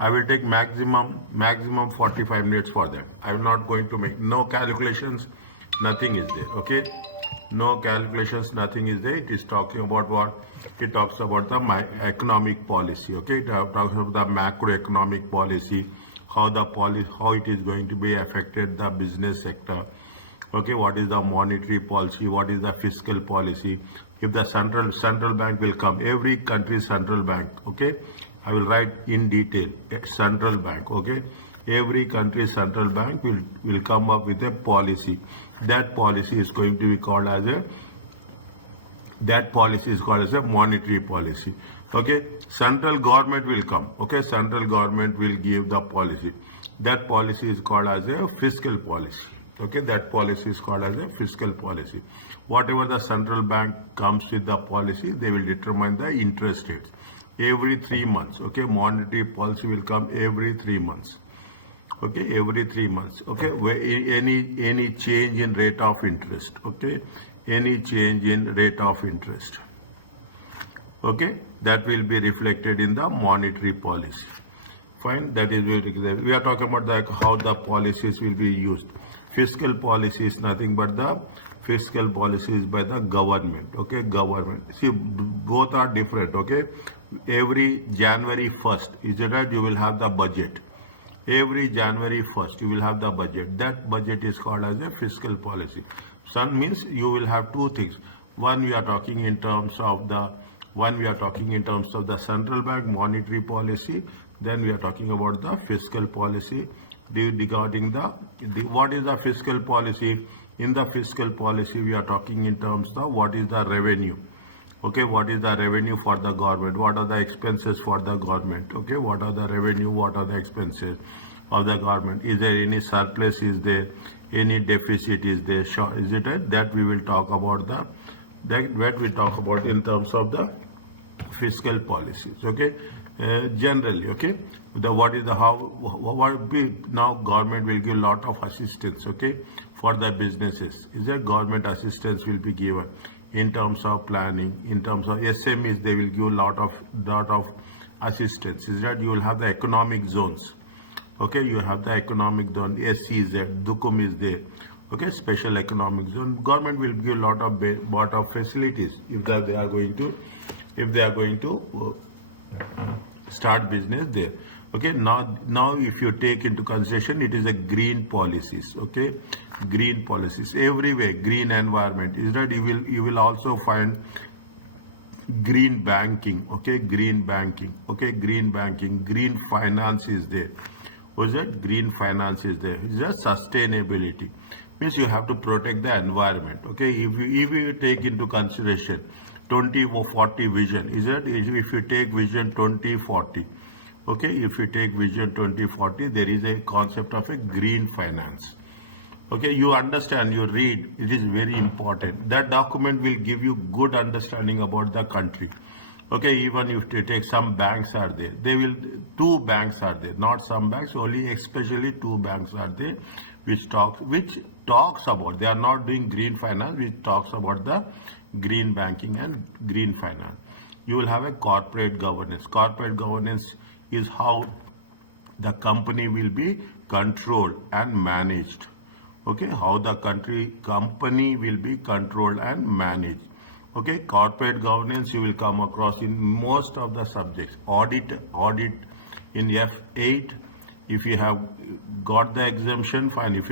I will take maximum 45 minutes for that. I will not going to make no calculations, nothing is there. Okay, no calculations, nothing is there. It is talking about what? It talks about the economic policy. Okay, it talks about the macroeconomic policy, how it is going to be affected the business sector. Okay, what is the monetary policy, what is the fiscal policy, if the central bank will come, every country's central bank. Okay, I will write in detail central bank. Okay, every country's central bank will come up with a policy. That policy is going to be called as a monetary policy. Okay, central government will come. Okay, central government will give the policy. That policy is called as a fiscal policy. Okay, that policy is called as a fiscal policy. Whatever the central bank comes with the policy, they will determine the interest rates every 3 months. Okay, monetary policy will come every 3 months. Okay, every 3 months. Okay, any change in rate of interest. Okay, any change in rate of interest. Okay, that will be reflected in the monetary policy. Fine, that is we are talking about how the policies will be used. Fiscal policy is nothing but the fiscal policy is by the government. Okay, government. See, both are different. Okay, every January 1st, is it right? You will have the budget. Every January 1st, you will have the budget. That budget is called as a fiscal policy. Some means you will have two things. One, we are talking in terms of the central bank monetary policy. Then we are talking about the fiscal policy. Regarding what is the fiscal policy? In the fiscal policy, we are talking in terms of what is the revenue. Okay, what is the revenue for the government? What are the expenses for the government? Okay, what are the revenue? What are the expenses of the government? Is there any surplus? Is there any deficit? Is there? Is it right? That we will talk about what we talk about in terms of the fiscal policies. Okay, generally. Okay, now government will give lot of assistance. Okay, for the businesses. Is that government assistance will be given in terms of planning, in terms of SMEs, they will give lot of assistance. Is that you will have the economic zones. Okay, you have the economic zone. SC is there, Dukum is there. Okay, special economic zone. Government will give lot of facilities if they are going to start business there. Okay, now if you take into consideration, it is a green policies. Okay, green policies everywhere, green environment. Is that you will also find green banking. Okay, green banking. Okay, green banking, green finance is there. What is that? Green finance is there. It's just sustainability. Means you have to protect the environment. Okay, if you take into consideration 2040 vision, is that if you take vision 2040. Okay, if you take vision 2040, there is a concept of a green finance. Okay, you understand, you read, it is very important. That document will give you good understanding about the country. Okay, even if you take some banks are there, two banks are there, not some banks, only especially two banks are there, which talks about, they are not doing green finance, which talks about the green banking and green finance. You will have a corporate governance. Corporate governance is how the company will be controlled and managed. Okay, how the company will be controlled and managed. Okay, corporate governance you will come across in most of the subjects. Audit in F8. If you have got the exemption, fine. If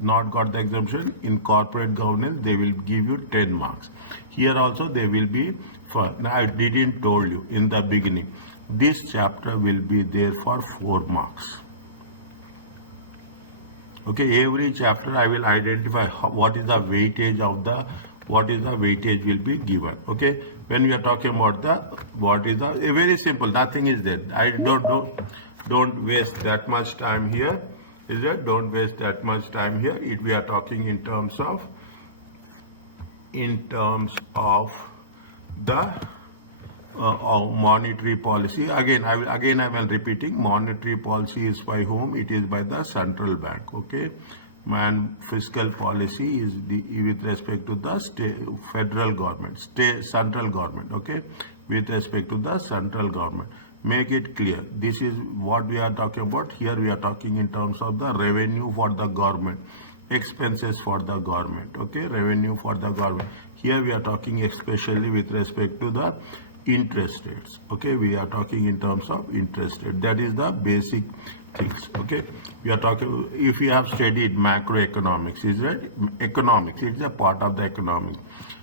not got the exemption, in corporate governance they will give you 10 marks. Here also they will be for. Now I didn't told you in the beginning. This chapter will be there for 4 marks. Okay, every chapter I will identify what is the weightage will be given. Okay, when we are talking about very simple, nothing is there. I don't waste that much time here. Is it? Don't waste that much time here. We are talking in terms of the monetary policy. Again I am repeating, monetary policy is by whom? It is by the central bank. Okay, and fiscal policy is with respect to the federal government, central government. Okay, with respect to the central government. Make it clear. This is what we are talking about. Here we are talking in terms of the revenue for the government, expenses for the government. Okay, revenue for the government. Here we are talking especially with respect to the interest rates. Okay, we are talking in terms of interest rate. That is the basic things. Okay, we are talking, if you have studied macroeconomics, is right? Economics, it's a part of the economics.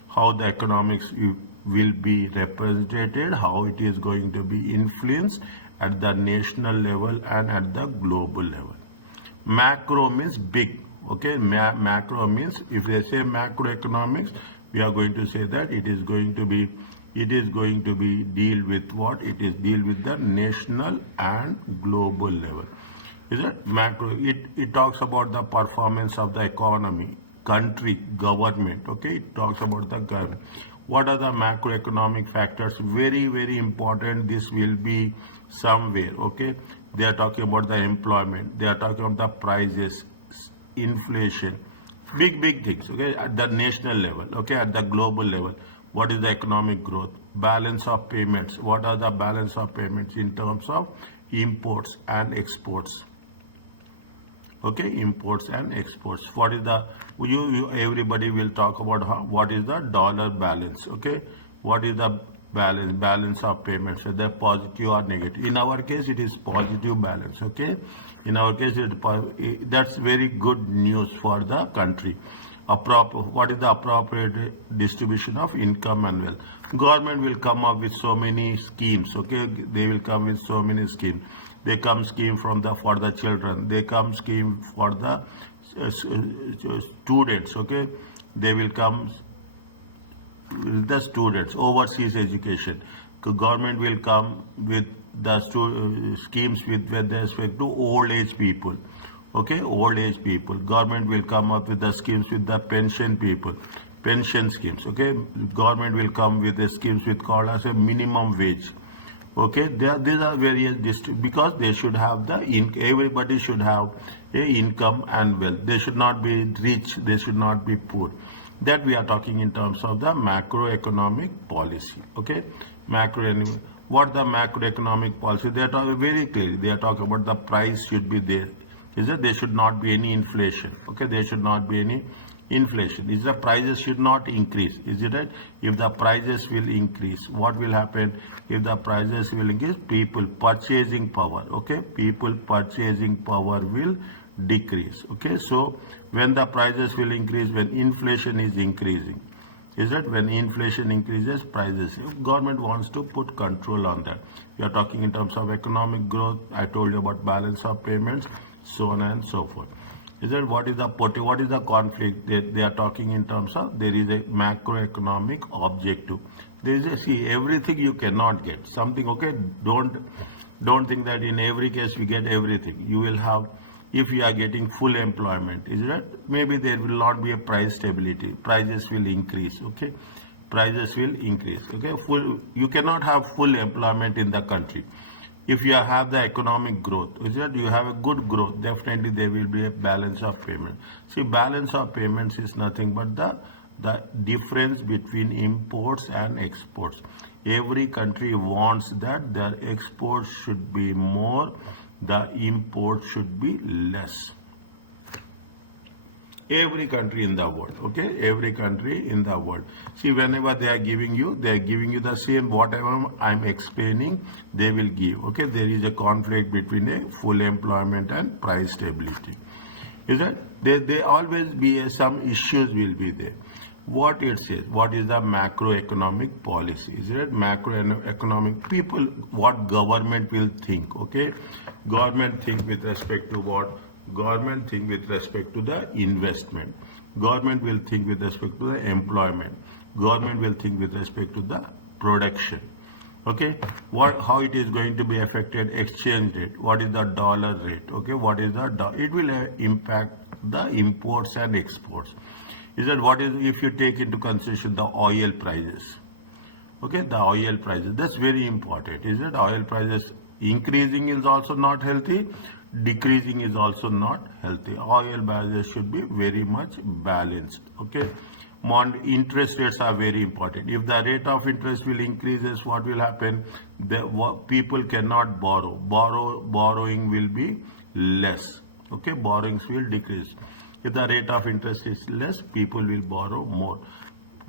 How the economics will be represented, how it is going to be influenced at the national level and at the global level. Macro means big. Okay, macro means, if they say macroeconomics, we are going to say that it is going to be deal with what? It is deal with the national and global level. Is it macro? It talks about the performance of the economy, country, government. Okay, it talks about the government. What are the macroeconomic factors? Very, very important. This will be somewhere. Okay, they are talking about the employment. They are talking about the prices, inflation, big things. Okay, at the national level. Okay, at the global level. What is the economic growth? Balance of payments. What are the balance of payments in terms of imports and exports? Okay, imports and exports. What is the, everybody will talk about what is the dollar balance. Okay, what is the balance of payments, whether positive or negative. In our case, it is positive balance. Okay, in our case, that's very good news for the country. What is the appropriate distribution of income and wealth? Government will come up with so many schemes. Okay, they will come with so many schemes. They come scheme for the children. They come scheme for the students. Okay, they will come with the students, overseas education. Government will come with the schemes with respect to old age people. Okay, old age people. Government will come up with the schemes with the pension people, pension schemes. Okay, government will come with the schemes with called as a minimum wage. Okay, these are various because they should have everybody should have a income and wealth. They should not be rich. They should not be poor. That we are talking in terms of the macroeconomic policy. Okay, what the macroeconomic policy? They are talking very clearly. They are talking about the price should be there. Is that there should not be any inflation. Okay, there should not be any inflation. Is the prices should not increase. Is it right? If the prices will increase, what will happen? If the prices will increase, people purchasing power. Okay, people purchasing power will decrease. Okay, so when the prices will increase, when inflation is increasing, is that when inflation increases, prices. If government wants to put control on that. We are talking in terms of economic growth. I told you about balance of payments, so on and so forth. Is that what is the conflict? They are talking in terms of there is a macroeconomic objective. There is everything you cannot get. Something, okay, don't think that in every case we get everything. You will have, if you are getting full employment, is that maybe there will not be a price stability. Prices will increase. Okay, prices will increase. Okay, you cannot have full employment in the country. If you have the economic growth, is that you have a good growth, definitely there will be a balance of payment. See, balance of payments is nothing but the difference between imports and exports. Every country wants that their exports should be more, the imports should be less. Every country in the world. Okay, every country in the world. See, whenever they are giving you the same, whatever I'm explaining, they will give. Okay, there is a conflict between a full employment and price stability. Is that they always be some issues will be there. What it says, what is the macroeconomic policy? Is it macroeconomic people? What government will think? Okay, government think with respect to what? Government think with respect to the investment. Government will think with respect to the employment. Government will think with respect to the production. Okay, how it is going to be affected? Exchange rate. What is the dollar rate? Okay, what is the it will impact the imports and exports. Is that what is, if you take into consideration the oil prices? Okay, the oil prices, that's very important. Is that oil prices increasing is also not healthy, decreasing is also not healthy. Oil prices should be very much balanced. Okay, interest rates are very important. If the rate of interest will increases, what will happen? People cannot borrow. Borrowing will be less. Okay, borrowings will decrease. If the rate of interest is less, people will borrow more.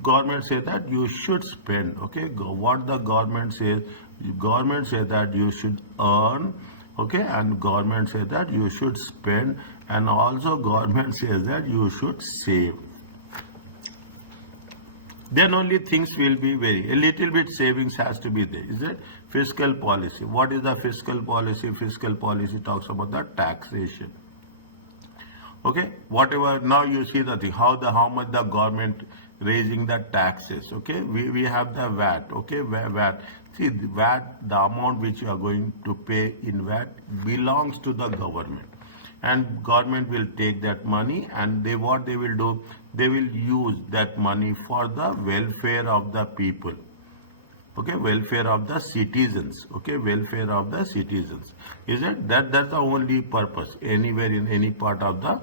Government say that you should spend. Okay, what the government says that you should earn. Okay, and government says that you should spend, and also government says that you should save. Then only things will be a little bit savings has to be there. Is it fiscal policy? What is the fiscal policy? Fiscal policy talks about the taxation. Okay, whatever, now you see the thing, how much the government raising the taxes. Okay, we have the VAT. Okay, VAT. See, the VAT, the amount which you are going to pay in VAT belongs to the government, and government will take that money, and what they will do, they will use that money for the welfare of the people. Okay, welfare of the citizens. Okay, welfare of the citizens. Is it that's the only purpose anywhere in any part of the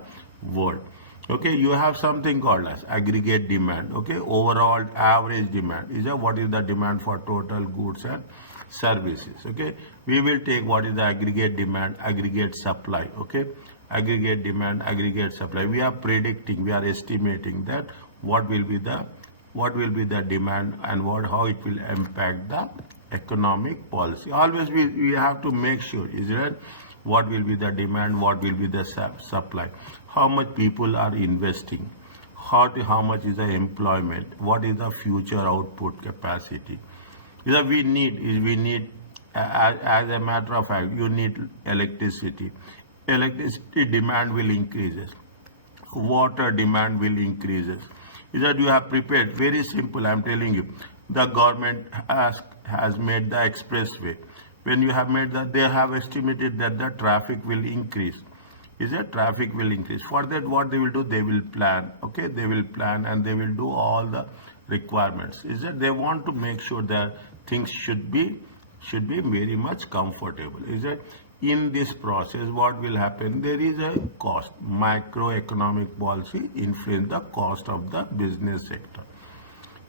world. Okay, you have something called as aggregate demand. Okay, overall average demand is what is the demand for total goods and services. Okay, we will take what is the aggregate demand, aggregate supply. Okay, aggregate demand, aggregate supply. We are predicting, we are estimating that what will be the demand and how it will impact the economic policy. Always we have to make sure, is it, what will be the demand, what will be the supply, how much people are investing, how much is the employment, what is the future output capacity. We need, as a matter of fact, you need electricity. Electricity demand will increases. Water demand will increases. Is that you have prepared, very simple, I'm telling you. The government has made the expressway. When you have made that, they have estimated that the traffic will increase. Is that traffic will increase? For that, what they will do, they will plan. Okay, they will plan and they will do all the requirements. Is that they want to make sure that things should be very much comfortable. Is that in this process, what will happen? There is a cost. Macroeconomic policy influence the cost of the business sector.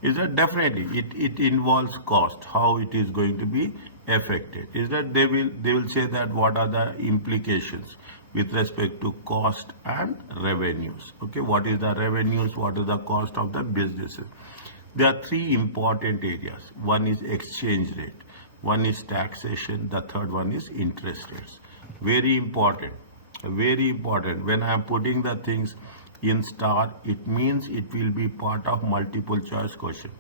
Is that definitely it involves cost, how it is going to be affected. Is that they will say that what are the implications with respect to cost and revenues. Okay, what is the revenues, what is the cost of the businesses. There are three important areas. One is exchange rate, one is taxation, the third one is interest rates. Very important, very important. When I am putting the things in star, it means it will be part of multiple choice question.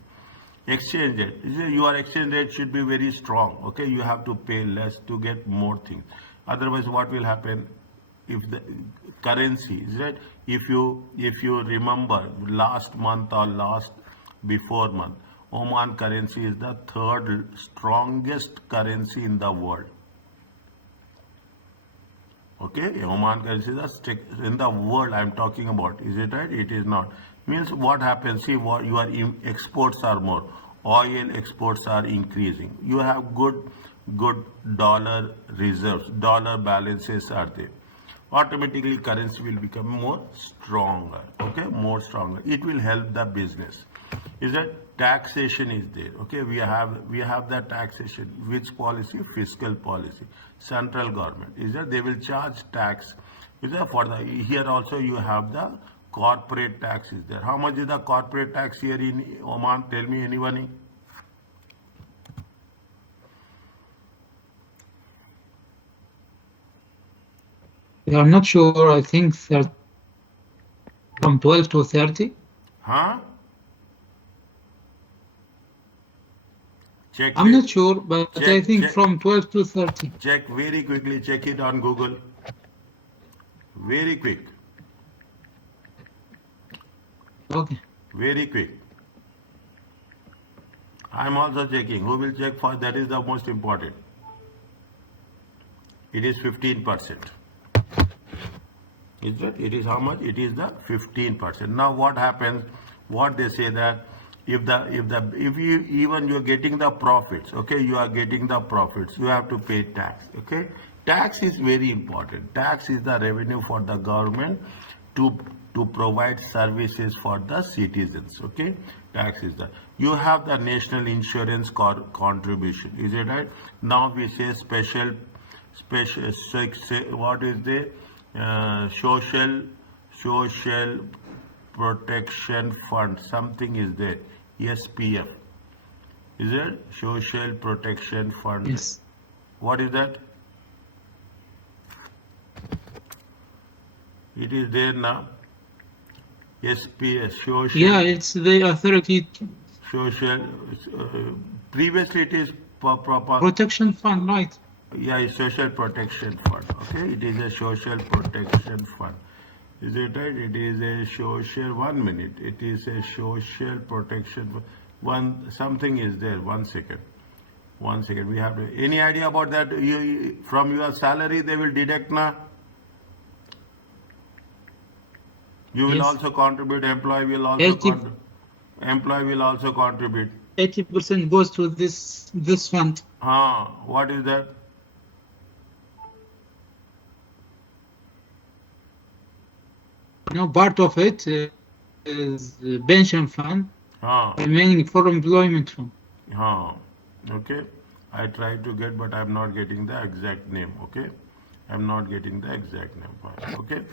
Exchange rate, your exchange rate should be very strong. Okay, you have to pay less to get more things. Otherwise, what will happen? If the currency is right, if you remember last month or before month, Oman currency is the third strongest currency in the world. Okay, Oman currency is in the world I'm talking about. Is it right? It is not. Means what happens? See, what your exports are more. Oil exports are increasing. You have good dollar reserves. Dollar balances are there. Automatically currency will become more stronger. Okay, more stronger. It will help the business. Is that taxation is there? Okay, we have the taxation. Which policy? Fiscal policy. Central government. Is that they will charge tax. Is that for the here also you have the corporate tax is there. How much is the corporate tax here in Oman? Tell me, anyone? I'm not sure. I think from 12 to 30. Huh? Check. I'm not sure, but I think from 12 to 30. Check very quickly. Check it on Google. Very quick. Okay. Very quick. I'm also checking. Who will check for? That is the most important. It is 15%. Is that? It is how much? It is the 15%. Now what happens? What they say that if you even you're getting the profits, okay, you are getting the profits, you have to pay tax. Okay, tax is very important. Tax is the revenue for the government. to to provide services for the citizens. Okay, tax is that. You have the national insurance contribution. Is it right? Now we say what is the social protection fund? Something is there. SPF. Is it social protection fund? Yes. What is that? It is there now. SPS, social. Yeah, it's the authority Social. Previously, it is proper. protection fund, right? Yeah, it's social protection fund. Okay, it is a social protection fund. Is it right? It is a social. 1 minute. It is a social protection. Something is there. 1 second. 1 second. We have to. Any idea about that? From your salary, they will deduct now. You will Yes. also contribute. Employee will also 80 contribute. Employee will also contribute. 80% goes to this fund. What is that? No, part of it is pension fund, remaining for employment fund. Okay. I try to get, but I'm not getting the exact name. Okay. I'm not getting the exact name. Okay.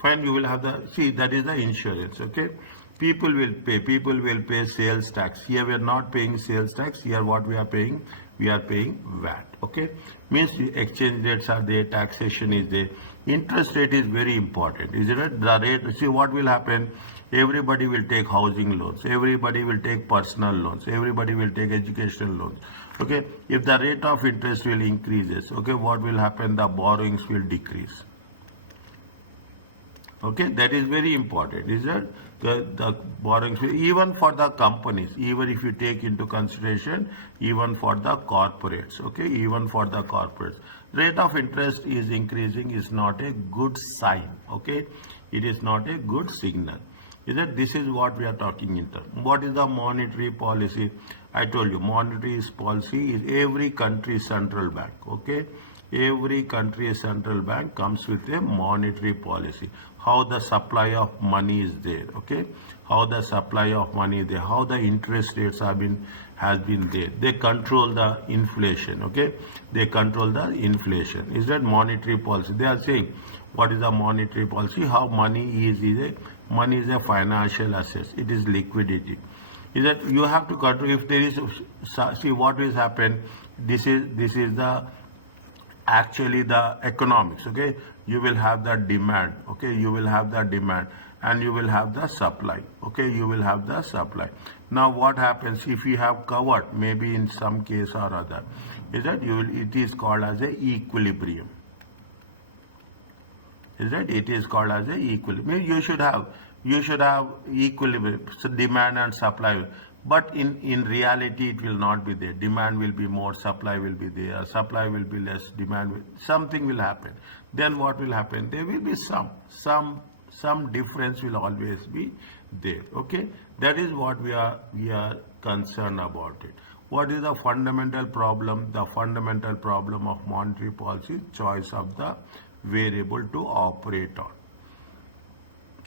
Fine. You will have that is the insurance. Okay. People will pay sales tax. Here we are not paying sales tax. Here what we are paying VAT. Okay. Means exchange rates are there, taxation is there. Interest rate is very important. Is it right? The rate, see what will happen. Everybody will take housing loans. Everybody will take personal loans. Everybody will take educational loans. Okay. If the rate of interest will increases, okay, what will happen? The borrowings will decrease. Okay, that is very important. Is that the borrowings, even for the companies, even if you take into consideration, even for the corporates, okay, even for the corporates, rate of interest is increasing is not a good sign. Okay, it is not a good signal. Is that this is what we are talking in terms. What is the monetary policy? I told you, monetary policy is every country's central bank. Okay. Every country's central bank comes with a monetary policy. How the supply of money is there, okay? How the supply of money is there, how the interest rates has been there. They control the inflation, okay? They control the inflation. Is that monetary policy? They are saying, what is the monetary policy? How money is a financial asset. It is liquidity. Is that you have to control. If there is, see what will happen. This is the actually the economics. Okay, you will have the demand. Okay, you will have the demand and you will have the supply. Okay, you will have the supply. Now what happens if you have covered, maybe in some case or other, is that it is called as a equilibrium. Is that it is called as a equilibrium. You should have equilibrium, so demand and supply. But in reality, it will not be there. Demand will be more, supply will be there. Supply will be less, something will happen. Then what will happen? There will be some difference will always be there. Okay, that is what we are concerned about it. What is the fundamental problem? The fundamental problem of monetary policy, choice of the variable to operate on.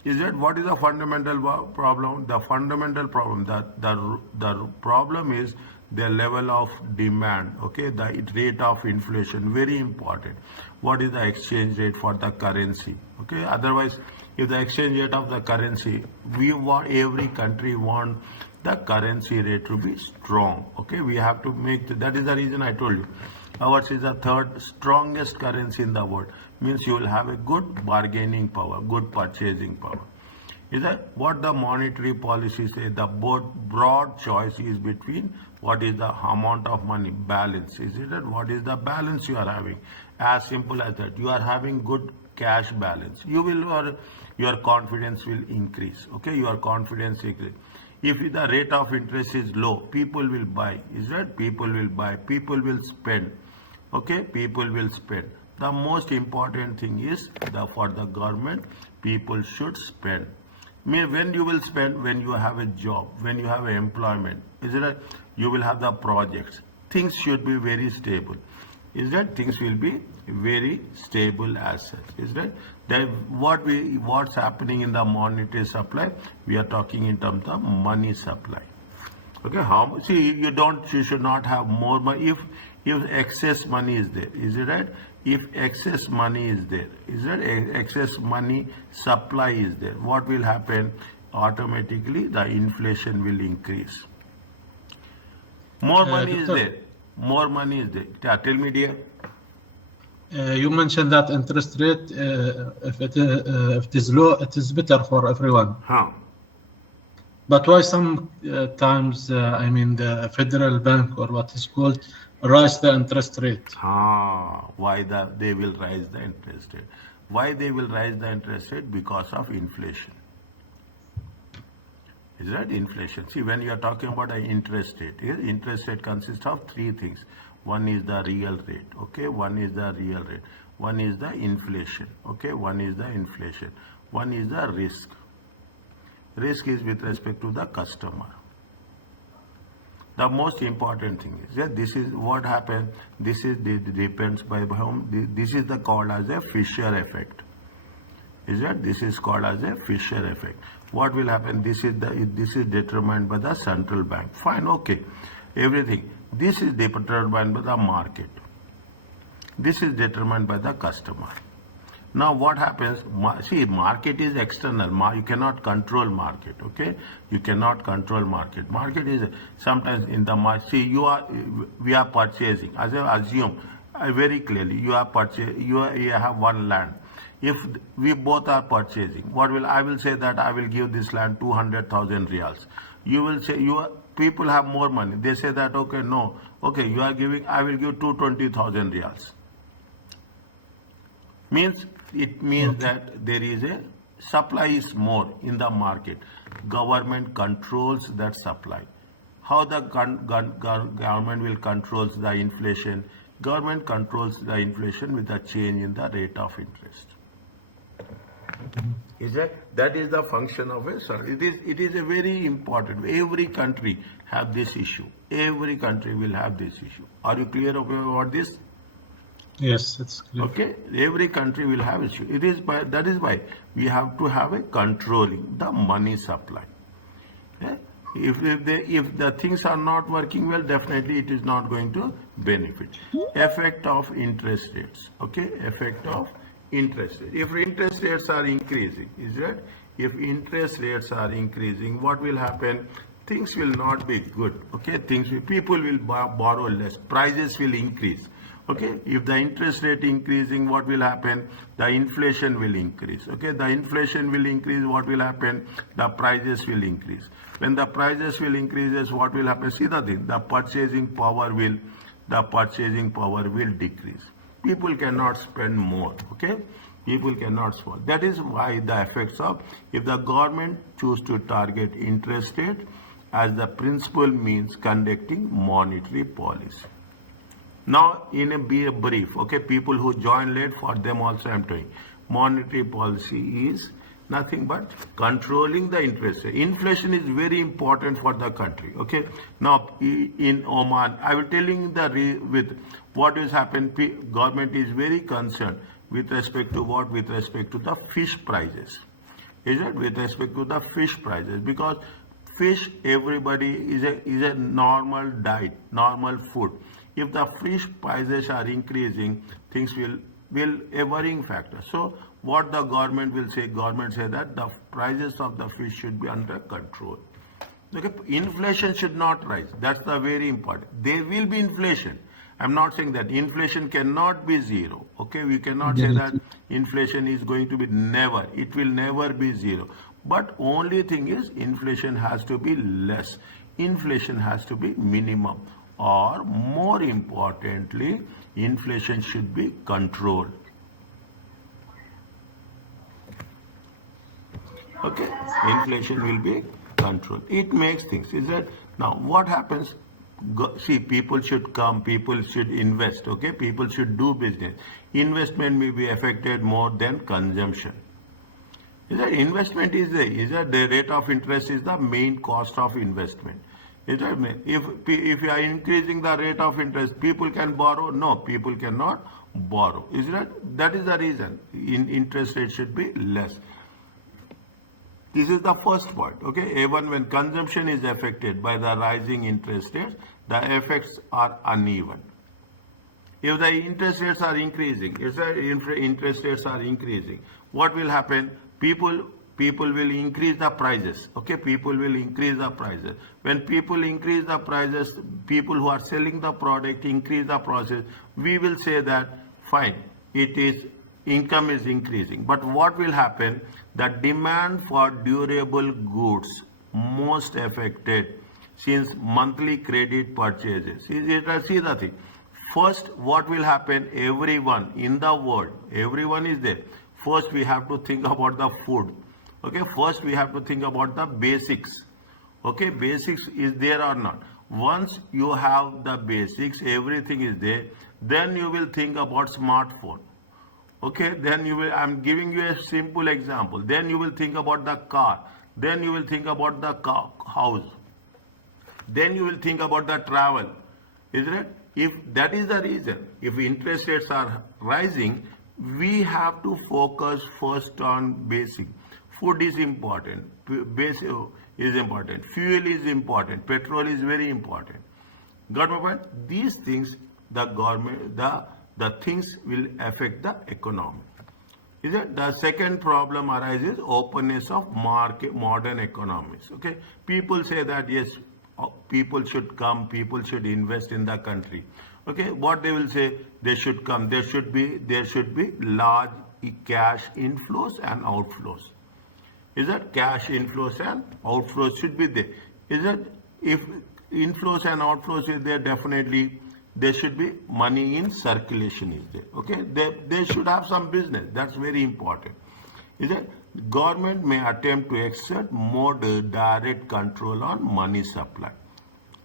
Is that what is the fundamental problem? The fundamental problem, the problem is the level of demand, okay, the rate of inflation, very important. What is the exchange rate for the currency? Okay, otherwise, if the exchange rate of the currency, every country want the currency rate to be strong. Okay, we have to make that is the reason I told you. Ours is the third strongest currency in the world. Means you will have a good bargaining power, good purchasing power. Is that what the monetary policy say? The broad choice is between what is the amount of money, balance. Is it that what is the balance you are having? As simple as that. You are having good cash balance. Your confidence will increase. Okay, your confidence increase. If the rate of interest is low, people will buy. Is that people will buy? People will spend. Okay, people will spend. The most important thing is for the government, people should spend. When you will spend, when you have a job, when you have employment, is it you will have the projects. Things should be very stable. is that things will be very stable as such, is that what's happening in the monetary supply, we are talking in terms of money supply. Okay, how much? See, you should not have more money if excess money is there. Is it right? If excess money is there, is that excess money supply is there? What will happen? Automatically, the inflation will increase. More money is Doctor, there. More money is there. Yeah, tell me, dear. you mentioned that interest rate, if it is low, it is better for everyone. Huh? But why sometimes, I mean, the federal bank or what is called raise the interest rate? Why they will rise the interest rate? Why they will rise the interest rate? Because of inflation. Is that inflation? See, when you are talking about an interest rate, interest rate consists of three things. One is the real rate, okay? One is the real rate. One is the inflation, okay? One is the inflation. One is the risk. Risk is with respect to the customer. The most important thing is that this is what happens. This depends by whom. This is called as a Fisher effect. Is that this is called as a Fisher effect? What will happen? This is determined by the central bank. Fine, okay, everything. This is determined by the market. This is determined by the customer. Now what happens? See, market is external. You cannot control market. Okay, you cannot control market. Market is sometimes in the market. See, we are purchasing. As I assume very clearly, you have one land. If we both are purchasing, I will say that I will give this land 200,000 riyals. You will say people have more money. They say that okay, no, okay, you are giving. I will give 220,000 riyals. It means that there is a supply is more in the market. Government controls that supply. How the government will controls the inflation? Government controls the inflation with the change in the rate of interest. Is that is the function of it? It is a very important. Every country have this issue. Every country will have this issue. Are you clear about this? Yes, it's clear. Okay, every country will have issue. That is why we have to have a controlling the money supply. Yeah? If the things are not working well, definitely it is not going to benefit. Effect of interest rates. Okay, effect of interest rate. If interest rates are increasing, if interest rates are increasing, what will happen? Things will not be good. Okay, people will borrow less. Prices will increase. Okay, if the interest rate increasing, what will happen? The inflation will increase. Okay, the inflation will increase. What will happen? The prices will increase. When the prices will increase, what will happen? See the thing. The purchasing power will decrease. People cannot spend more. Okay, people cannot spend. That is why the effects of if the government choose to target interest rate as the principal means conducting monetary policy. Now, in a brief, okay, people who join late, for them also I am doing. Monetary policy is nothing but controlling the interest rate. Inflation is very important for the country. Okay. Now, in Oman, I will telling with what has happened. Government is very concerned with respect to what? With respect to the fish prices. Is it with respect to the fish prices? Because fish, everybody is a normal diet, normal food. If the fish prices are increasing, things will a worrying factor. So what the government will say? Government say that the prices of the fish should be under control. Okay, inflation should not rise. That's the very important. There will be inflation. I'm not saying that inflation cannot be zero. Okay, we cannot say that inflation is going to be never. It will never be zero. But only thing is inflation has to be less. Inflation has to be minimum. Or more importantly, inflation should be controlled. Okay, inflation will be controlled. It makes things. Is that now what happens? See, people should come, people should invest. Okay, people should do business. Investment may be affected more than consumption. Is that investment is the rate of interest is the main cost of investment. Is that me? If you are increasing the rate of interest, people can borrow? No, people cannot borrow. Is that is the reason interest rate should be less. This is the first point. Okay, even when consumption is affected by the rising interest rates, the effects are uneven. If the interest rates are increasing, what will happen? People will increase the prices. Okay, people will increase the prices. When people increase the prices, people who are selling the product increase the prices. We will say that fine, it is income is increasing. But what will happen? The demand for durable goods most affected since monthly credit purchases. See the thing. First, what will happen? Everyone in the world, everyone is there. First, we have to think about the food. Okay, first we have to think about the basics. Okay, basics is there or not. Once you have the basics, everything is there, then you will think about smartphone. Okay, then you will, I'm giving you a simple example. Then you will think about the car. Then you will think about the house. Then you will think about the travel. Isn't it? If that is the reason, if interest rates are rising, we have to focus first on basic. Food is important. Basic is important. Fuel is important. Petrol is very important. Got my point? These things, the government, the things will affect the economy. Is it? The second problem arises openness of modern economies. Okay, people say that yes, people should come, people should invest in the country. Okay, what they will say? They should come. There should be large cash inflows and outflows. Is that cash inflows and outflows should be there? Is that if inflows and outflows is there, definitely there should be money in circulation is there. Okay, they should have some business. That's very important. Is that government may attempt to exert more direct control on money supply.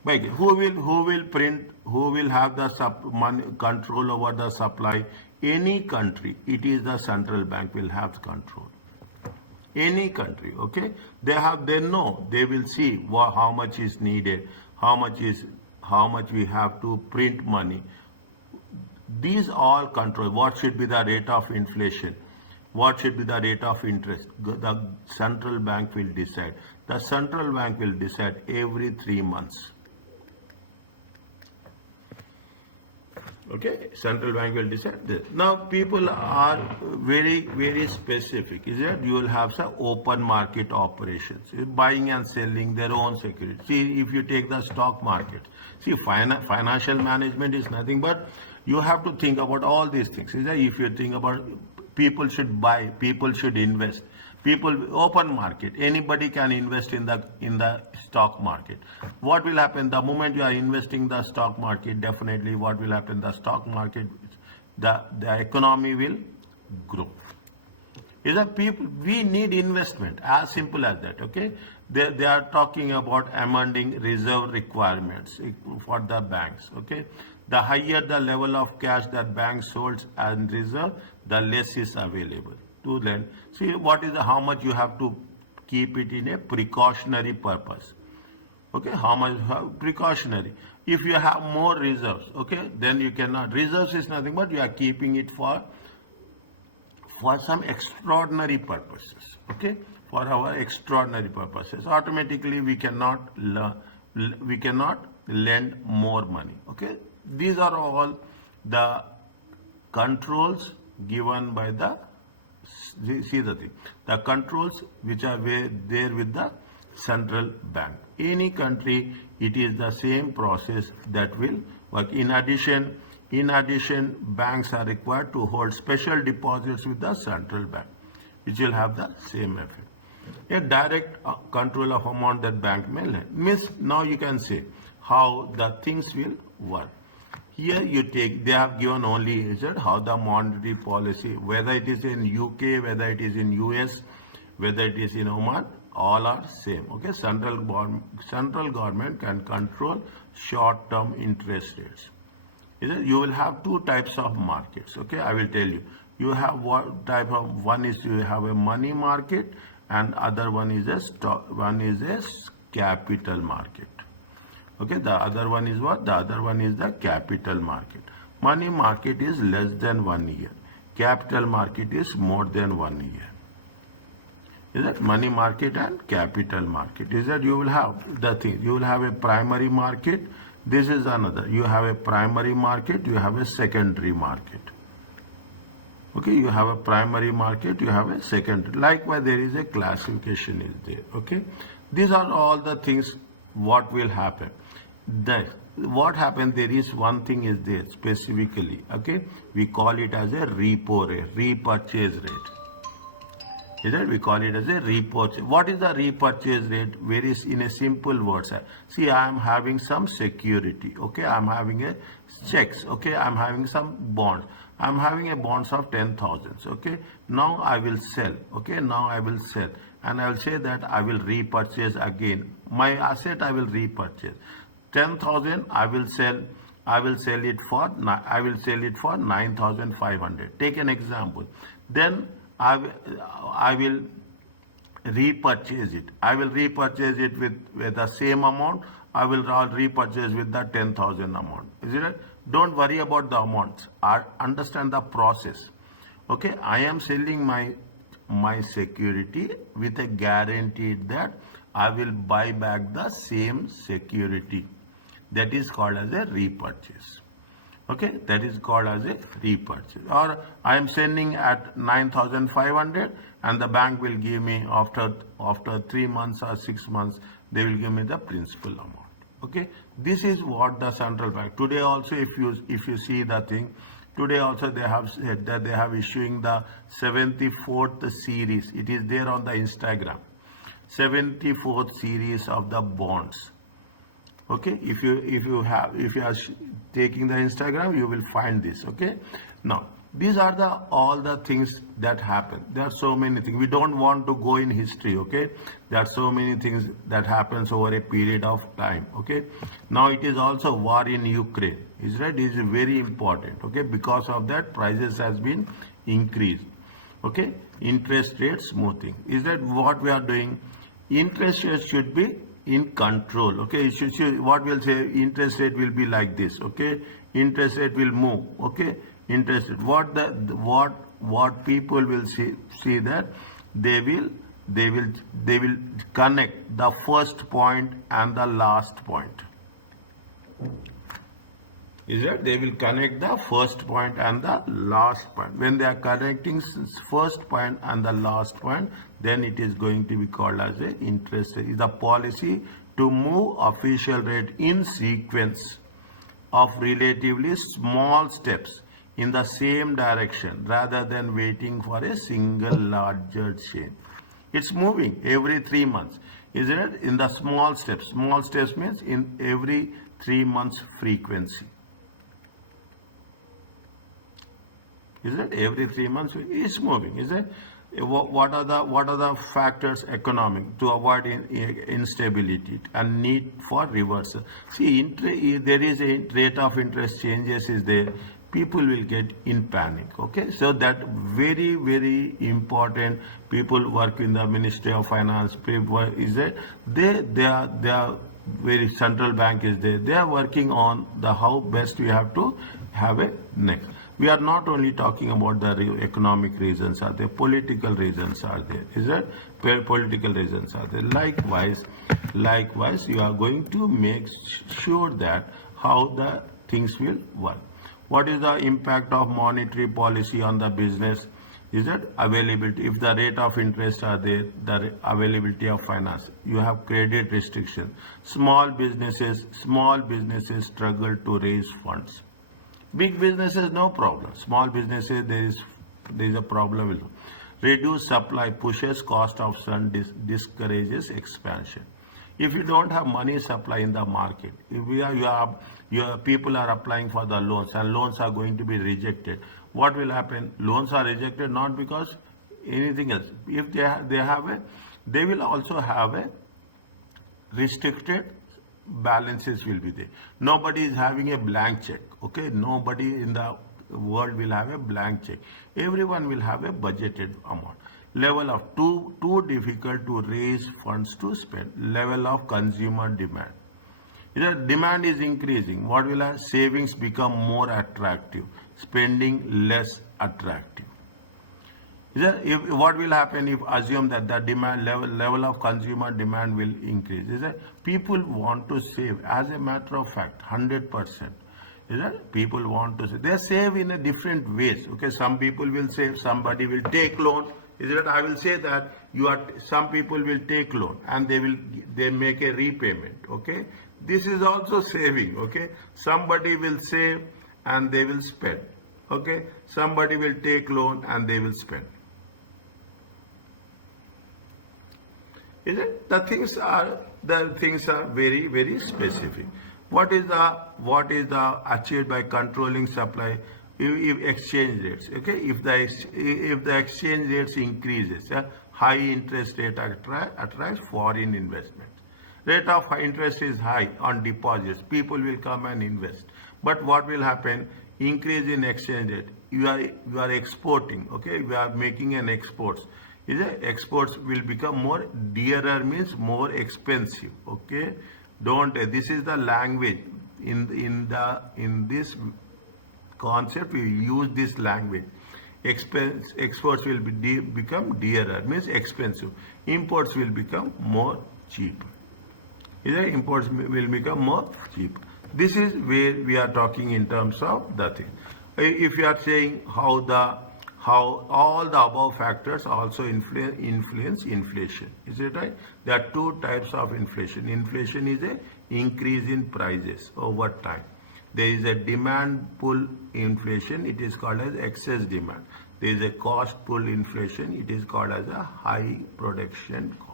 Like who will print? Who will have the money control over the supply? Any country, it is the central bank will have control. Any country, okay? They know, they will see how much is needed, how much we have to print money. These all control. What should be the rate of inflation? What should be the rate of interest? The central bank will decide. The central bank will decide every 3 months. Okay, central bank will decide this. Now people are very, very specific. Is that you will have some open market operations, buying and selling their own securities. See, if you take the stock market, see, financial management is nothing but you have to think about all these things. Is that if you think about people should buy, people should invest. Open market, anybody can invest in the stock market. What will happen the moment you are investing the stock market? Definitely, what will happen? The stock market, the economy will grow. Is that people? We need investment. As simple as that. Okay, they are talking about amending reserve requirements for the banks. Okay, the higher the level of cash that banks holds and reserve, the less is available to lend. See how much you have to keep it in a precautionary purpose. Okay, how much precautionary? If you have more reserves, okay, then you cannot. Reserves is nothing but you are keeping it for some extraordinary purposes. Okay, for our extraordinary purposes. Automatically we cannot lend more money. Okay, these are all the controls given by the. See the thing, the controls which are there with the central bank. Any country, it is the same process that will work. In addition, banks are required to hold special deposits with the central bank, which will have the same effect. A direct control of amount that bank may lend. Means now you can say how the things will work. Here they have given only how the monetary policy, whether it is in UK, whether it is in US, whether it is in Oman, all are same. Okay, central government can control short-term interest rates. You will have two types of markets. Okay, I will tell you. You have one is you have a money market, and other one is a capital market. Okay, the other one is what? The other one is the capital market. Money market is less than 1 year. Capital market is more than 1 year. Is that money market and capital market? Is that you will have the thing? You will have a primary market. This is another. You have a primary market. You have a secondary market. Okay, you have a primary market. You have a secondary. Likewise, there is a classification is there. Okay, these are all the things. What will happen? Then what happened? There is one thing is there specifically. Okay, we call it as a repo rate, repurchase rate. Is that we call it as a repurchase. What is the repurchase rate? Very in a simple words. See, I am having some security. Okay, I am having a checks. Okay, I am having some bonds. I am having a bonds of 10,000. Okay, now I will sell. Okay, now I will sell, and I will say that I will repurchase again. My asset I will repurchase. 10,000 I will sell. I will sell it for 9,500. Take an example. Then I will repurchase it. I will repurchase it with the same amount. I will repurchase with the 10,000 amount. Is it right? Don't worry about the amounts. Understand the process. Okay, I am selling my security with a guarantee that I will buy back the same security. That is called as a repurchase. Okay, that is called as a repurchase. Or I am sending at 9,500 and the bank will give me after 3 months or 6 months, they will give me the principal amount. Okay, this is what the central bank today also. If you see the thing, today also they have said that they have issuing the 74th series. It is there on the Instagram. 74th series of the bonds. Okay, if you are taking the Instagram, you will find this. Okay, now these are all the things that happen. There are so many things. We don't want to go in history. Okay, there are so many things that happens over a period of time. Okay, now it is also war in Ukraine. Israel is very important. Okay, because of that prices has been increased. Okay, interest rate smoothing. Is that what we are doing? Interest rates should be in control. Okay, what we'll say, interest rate will be like this. Okay, interest rate will move. Okay, interest rate. What people will see that they will connect the first point and the last point. Is that they will connect the first point and the last point. When they are connecting first point and the last point, then it is going to be called as a interest rate. Is the policy to move official rate in sequence of relatively small steps in the same direction rather than waiting for a single larger change. It's moving every 3 months. Is it in the small steps? Small steps means in every 3 months frequency. Is it every 3 months? It's moving. Is it? What are the factors economic to avoid instability and need for reversal? See, there is a rate of interest changes is there. People will get in panic. Okay, so that very important. People work in the Ministry of Finance. People is that they are very central bank is there. They are working on the how best we have to have a next. We are not only talking about the economic reasons are there, political reasons are there. Is that political reasons are there? Likewise, you are going to make sure that how the things will work. What is the impact of monetary policy on the business? Is that availability? If the rate of interest are there, the availability of finance, you have credit restriction. Small businesses struggle to raise funds. Big businesses, no problem. Small businesses, there is a problem. Reduce supply pushes cost of sun, discourages expansion. If you don't have money supply in the market, if your people are applying for the loans and loans are going to be rejected, what will happen? Loans are rejected not because anything else. If they will also have a restricted balances will be there. Nobody is having a blank check. Okay, nobody in the world will have a blank check. Everyone will have a budgeted amount. Level of too difficult to raise funds to spend. Level of consumer demand. Demand is increasing. What will happen? Savings become more attractive, spending less attractive. What will happen if assume that the demand level of consumer demand will increase? Is that people want to save as a matter of fact 100%. Is that people want to save? They save in a different ways. Okay, some people will save, somebody will take loan. Is that I will say that some people will take loan and they make a repayment. Okay, this is also saving. Okay, somebody will save and they will spend. Okay, somebody will take loan and they will spend. Is it? The things are very, very specific. What is the achieved by controlling supply? If exchange rates, okay, if the exchange rates increases, high interest rate attracts foreign investment. Rate of interest is high on deposits. People will come and invest. But what will happen? Increase in exchange rate. You are exporting. Okay, we are making an exports. Exports will become more dearer, means more expensive. Okay, this is the language in this concept. We use this language. Exports will become dearer, means expensive. Imports will become more cheap. Imports will become more cheap. This is where we are talking in terms of the thing. If you are saying how all the above factors also influence inflation. Is it right? There are two types of inflation. Inflation is a increase in prices over time. There is a demand pull inflation. It is called as excess demand. There is a cost pull inflation. It is called as a high production cost.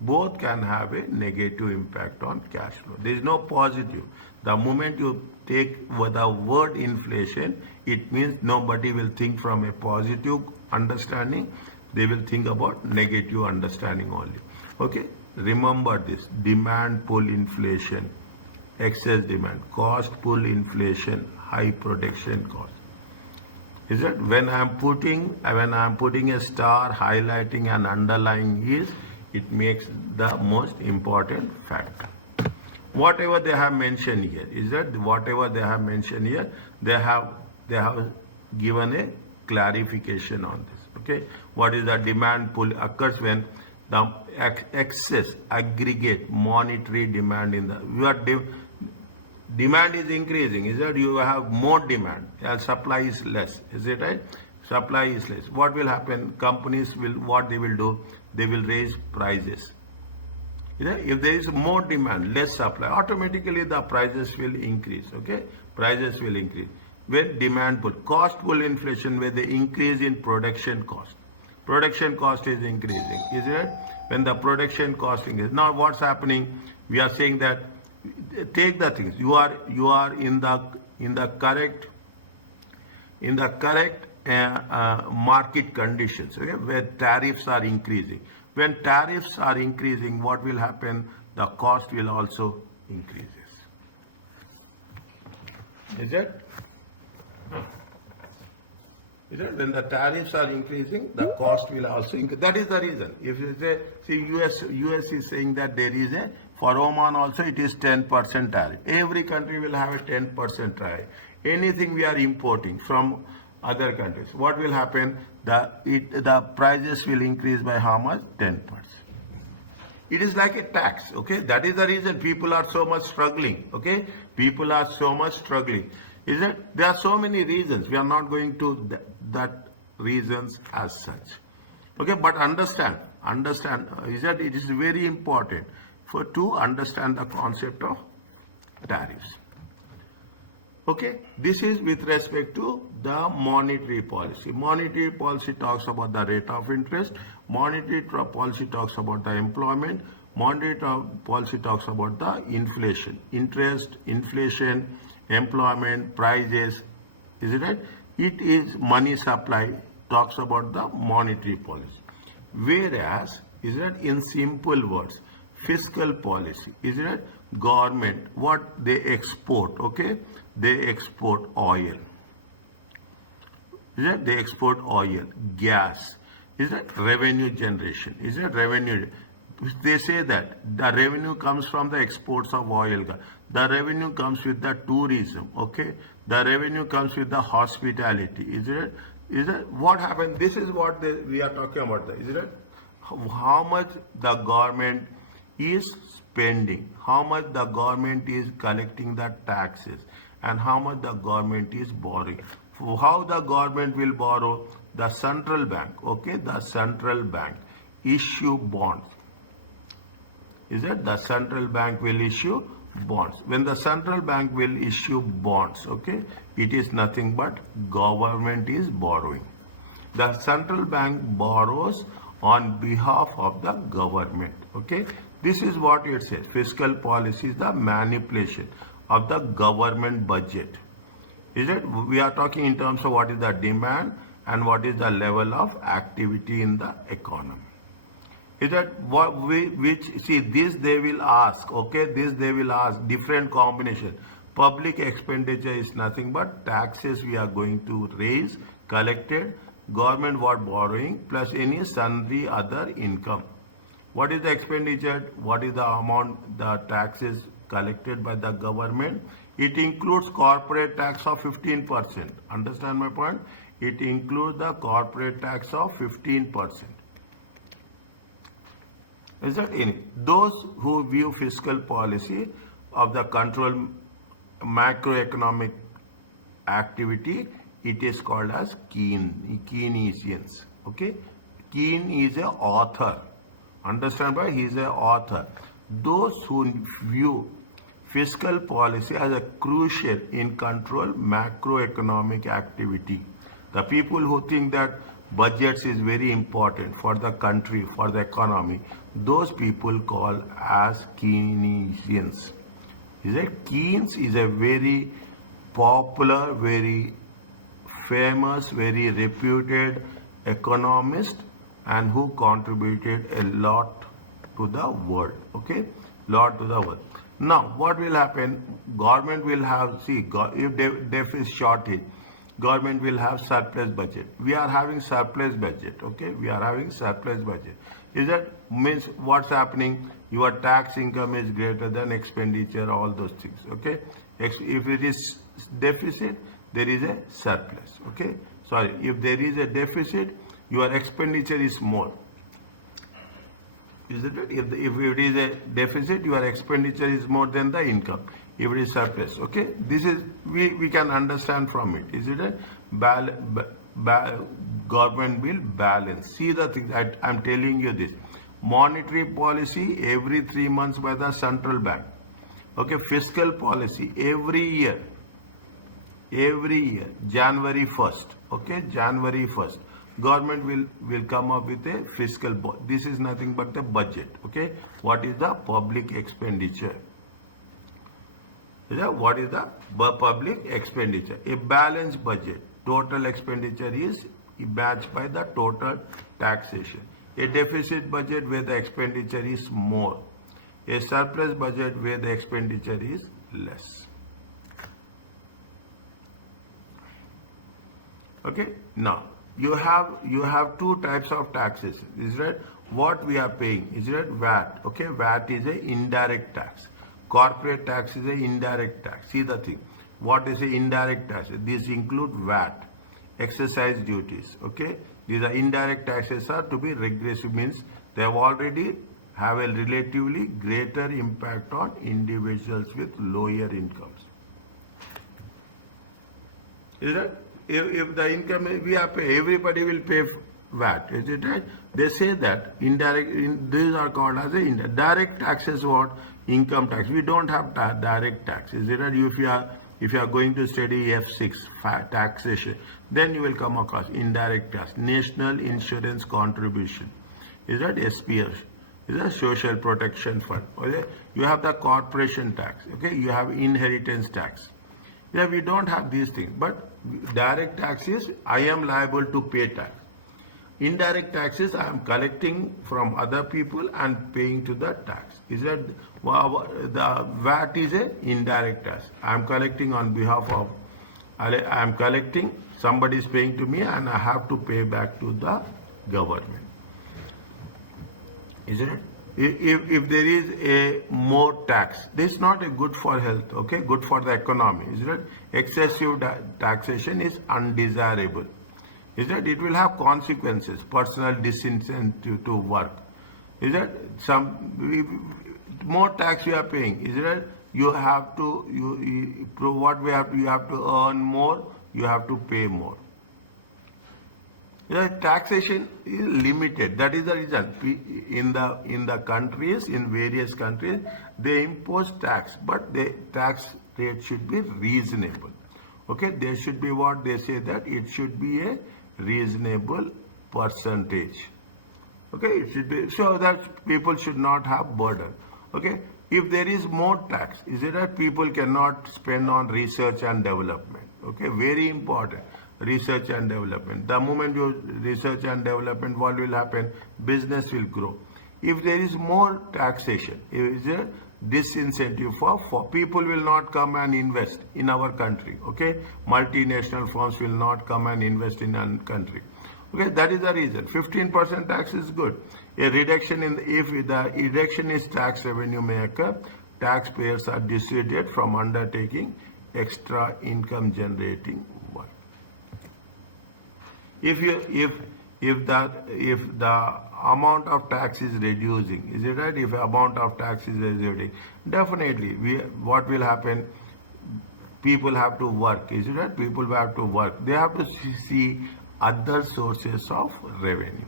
Both can have a negative impact on cash flow. There is no positive. The moment you take the word inflation, it means nobody will think from a positive understanding. They will think about negative understanding only. Okay? Remember this. Demand pull inflation, excess demand, cost pull inflation, high production cost. Is that when I am putting a star highlighting and underlying is, it makes the most important factor. Whatever they have mentioned here, they have given a clarification on this. Okay, what is the demand pull occurs when the excess aggregate monetary demand demand is increasing. Is that you have more demand and supply is less? Is it right? Supply is less. What will happen? Companies will do? They will raise prices. If there is more demand, less supply, automatically the prices will increase. Okay, prices will increase. When demand pull, cost pull inflation, where the increase in production cost. Production cost is increasing. Is it? When the production cost increases. Now what's happening? We are saying that take the things. You are in the correct market conditions. Okay, where tariffs are increasing. When tariffs are increasing, what will happen? The cost will also increase. Is it? When the tariffs are increasing, the cost will also increase. That is the reason. If you say, US is saying that there is for Oman also it is 10% tariff. Every country will have a 10% tariff. Anything we are importing from other countries, what will happen? The prices will increase by how much? 10%. It is like a tax. Okay, that is the reason people are so much struggling. Okay, people are so much struggling. Is it? There are so many reasons. We are not going to that reasons as such. Okay, but understand. Is that it is very important to understand the concept of tariffs. Okay, this is with respect to the monetary policy. Monetary policy talks about the rate of interest. Monetary policy talks about the employment. Monetary policy talks about the inflation. Interest, inflation, employment, prices. Is it right? It is money supply, talks about the monetary policy. Whereas, is it in simple words, fiscal policy, is it government, what they export, okay? They export oil. Is it? They export oil, gas. Is it revenue generation? Is it revenue? they say that the revenue comes from the exports of oil. The revenue comes with the tourism, okay? The revenue comes with the hospitality, is it? Is it what happened? This is what we are talking about, is it? How much the government is spending, how much the government is collecting the taxes, and how much the government is borrowing. How the government will borrow? The central bank, okay? The central bank issue bonds. Is it? The central bank will issue bonds. When the central bank will issue bonds, okay, it is nothing but government is borrowing. The central bank borrows on behalf of the government, okay? This is what it says. Fiscal policy is the manipulation of the government budget. Is it? We are talking in terms of what is the demand and what is the level of activity in the economy. Is that what which see this they will ask, okay? This they will ask different combination. Public expenditure is nothing but taxes we are going to raise, collected, government what borrowing plus any sundry other income. What is the expenditure? What is the amount the taxes collected by the government? It includes corporate tax of 15%. Understand my point? It includes the corporate tax of 15%. Is that any? Those who view fiscal policy of the control macroeconomic activity, it is called as Keynesians. Okay? Keynes is a author. Understand why? He is a author. Those who view fiscal policy as a crucial in control macroeconomic activity. The people who think that budgets is very important for the country, for the economy, those people call as Keynesians. Is it? Keynes is a very popular, very famous, very reputed economist and who contributed a lot to the world. Okay? Lot to the world. Now, what will happen? Government will have, see, if there is shortage, government will have surplus budget. We are having surplus budget, okay? We are having surplus budget. Is that means what's happening? Your tax income is greater than expenditure, all those things, okay? If it is deficit, there is a surplus, okay? Sorry, if there is a deficit, your expenditure is more. Isn't it? If it is a deficit, your expenditure is more than the income. If it is surplus, okay? This is, we can understand from it. Is it a government will balance? See the thing, I'm telling you this. Monetary policy every 3 months by the central bank. Okay, fiscal policy every year, January 1st, okay, January 1st. Government will come up with a fiscal, this is nothing but the budget, okay? What is the public expenditure? What is the public expenditure? A balanced budget, total expenditure is matched by the total taxation. A deficit budget where the expenditure is more. A surplus budget where the expenditure is less. Okay, now you have two types of taxes. Is that what we are paying? Is that VAT? Okay, VAT is a indirect tax. Corporate tax is a indirect tax. See the thing. What is a indirect tax? These include VAT, exercise duties. Okay, these are indirect taxes are to be regressive, means they have already have a relatively greater impact on individuals with lower incomes. Is that? If the income we are pay, everybody will pay VAT. Is it right? They say that indirect, these are called as a direct taxes. What? Income tax. We don't have direct tax. Is it right? If you are going to study F6 taxation, then you will come across indirect tax, national insurance contribution. Is that SPF? Is that social protection fund? Okay? You have the corporation tax. Okay, you have inheritance tax. Yeah, we don't have these things, but direct taxes, I am liable to pay tax. Indirect taxes, I am collecting from other people and paying to the tax. Is that the VAT is a indirect tax? I am collecting on behalf of, I am collecting, somebody is paying to me and I have to pay back to the government. Isn't it? if there is a more tax, this is not a good for health, okay, good for the economy, is it? Excessive taxation is undesirable, is that it will have consequences, personal disincentive to work, is that more tax you are paying, is that you have to you have to earn more, you have to pay more. The taxation is limited. That is the reason in the countries, in various countries, they impose tax, but the tax rate should be reasonable. Okay, there should be what they say, that it should be a reasonable percentage. Okay, it should be so that people should not have burden. Okay, if there is more tax, is it that people cannot spend on research and development? Okay, very important. Research and development. The moment you research and development, what will happen? Business will grow. If there is more taxation, is a disincentive for people will not come and invest in our country. Okay, multinational firms will not come and invest in our country. Okay, that is the reason. 15% tax is good. A reduction if the reduction is tax revenue may occur, taxpayers are dissuaded from undertaking extra income generating work. If the amount of tax is reducing, is it right? If the amount of tax is reducing, definitely what will happen? People have to work, is it right? People have to work. They have to see other sources of revenue.